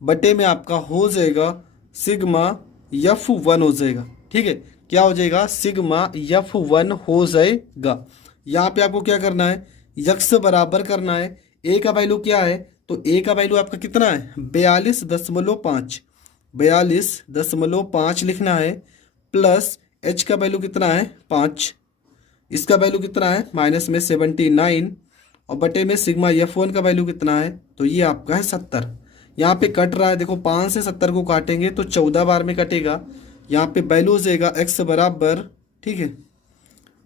बटे में आपका हो जाएगा सिग्मा F1 हो जाएगा। ठीक है, क्या हो जाएगा, सिग्मा F1 हो जाएगा। यहाँ पे आपको क्या करना है, यक्स बराबर करना है। ए का वैल्यू क्या है, तो ए का वैल्यू आपका कितना है 42.5 लिखना है, प्लस एच का वैल्यू कितना है 5, इसका वैल्यू कितना है माइनस में 79, और बटे में सिग्मा F1 का वैल्यू कितना है, तो ये आपका है 70। यहाँ पे कट रहा है, देखो 5 से 70 को काटेंगे तो 14 बार में कटेगा। यहाँ पे वैल्यू हो जाएगा x बराबर, ठीक है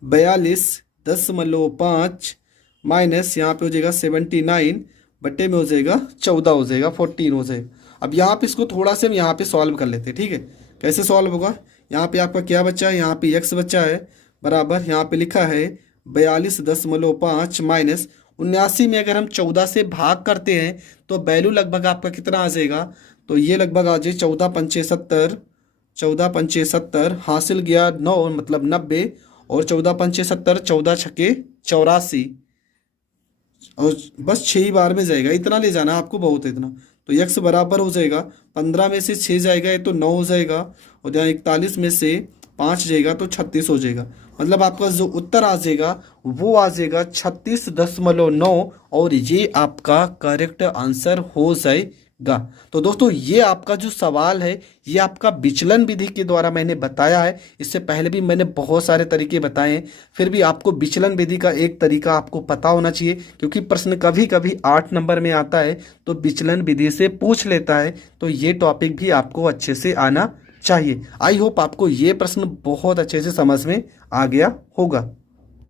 42.5 माइनस यहाँ पे हो जाएगा 79 बटे में हो जाएगा 14 हो जाएगा 14 हो जाएगा। अब यहाँ पे इसको थोड़ा से हम यहाँ पे सॉल्व कर लेते हैं। ठीक है, कैसे सॉल्व होगा, यहाँ पे आपका क्या बच्चा है, यहाँ पे x बच्चा है बराबर, यहाँ पे लिखा है 42.5 माइनस 79 में अगर हम 14 से भाग करते हैं तो वैल्यू लगभग आपका कितना आ जाएगा, तो ये लगभग आ जाए 14 पंचे 70 हासिल गया 9 मतलब 90, और 14 पंचे 70, 14 छक्के 84, और बस 6 बार में जाएगा, इतना ले जाना आपको, बहुत इतना। तो x बराबर हो जाएगा 15 में से 6 जाएगा ये तो 9 हो जाएगा, और यहाँ 41 में से 5 जाएगा तो 36 हो जाएगा। मतलब आपका जो उत्तर आ जाएगा वो आ जाएगा 36.9, और ये आपका करेक्ट आंसर हो जाएगा। तो दोस्तों ये आपका जो सवाल है ये आपका विचलन विधि के द्वारा मैंने बताया है। इससे पहले भी मैंने बहुत सारे तरीके बताए हैं, फिर भी आपको विचलन विधि का एक तरीका आपको पता होना चाहिए, क्योंकि प्रश्न कभी कभी 8 नंबर में आता है तो विचलन विधि से पूछ लेता है, तो ये टॉपिक भी आपको अच्छे से आना चाहिए। आई होप आपको ये प्रश्न बहुत अच्छे से समझ में आ गया होगा।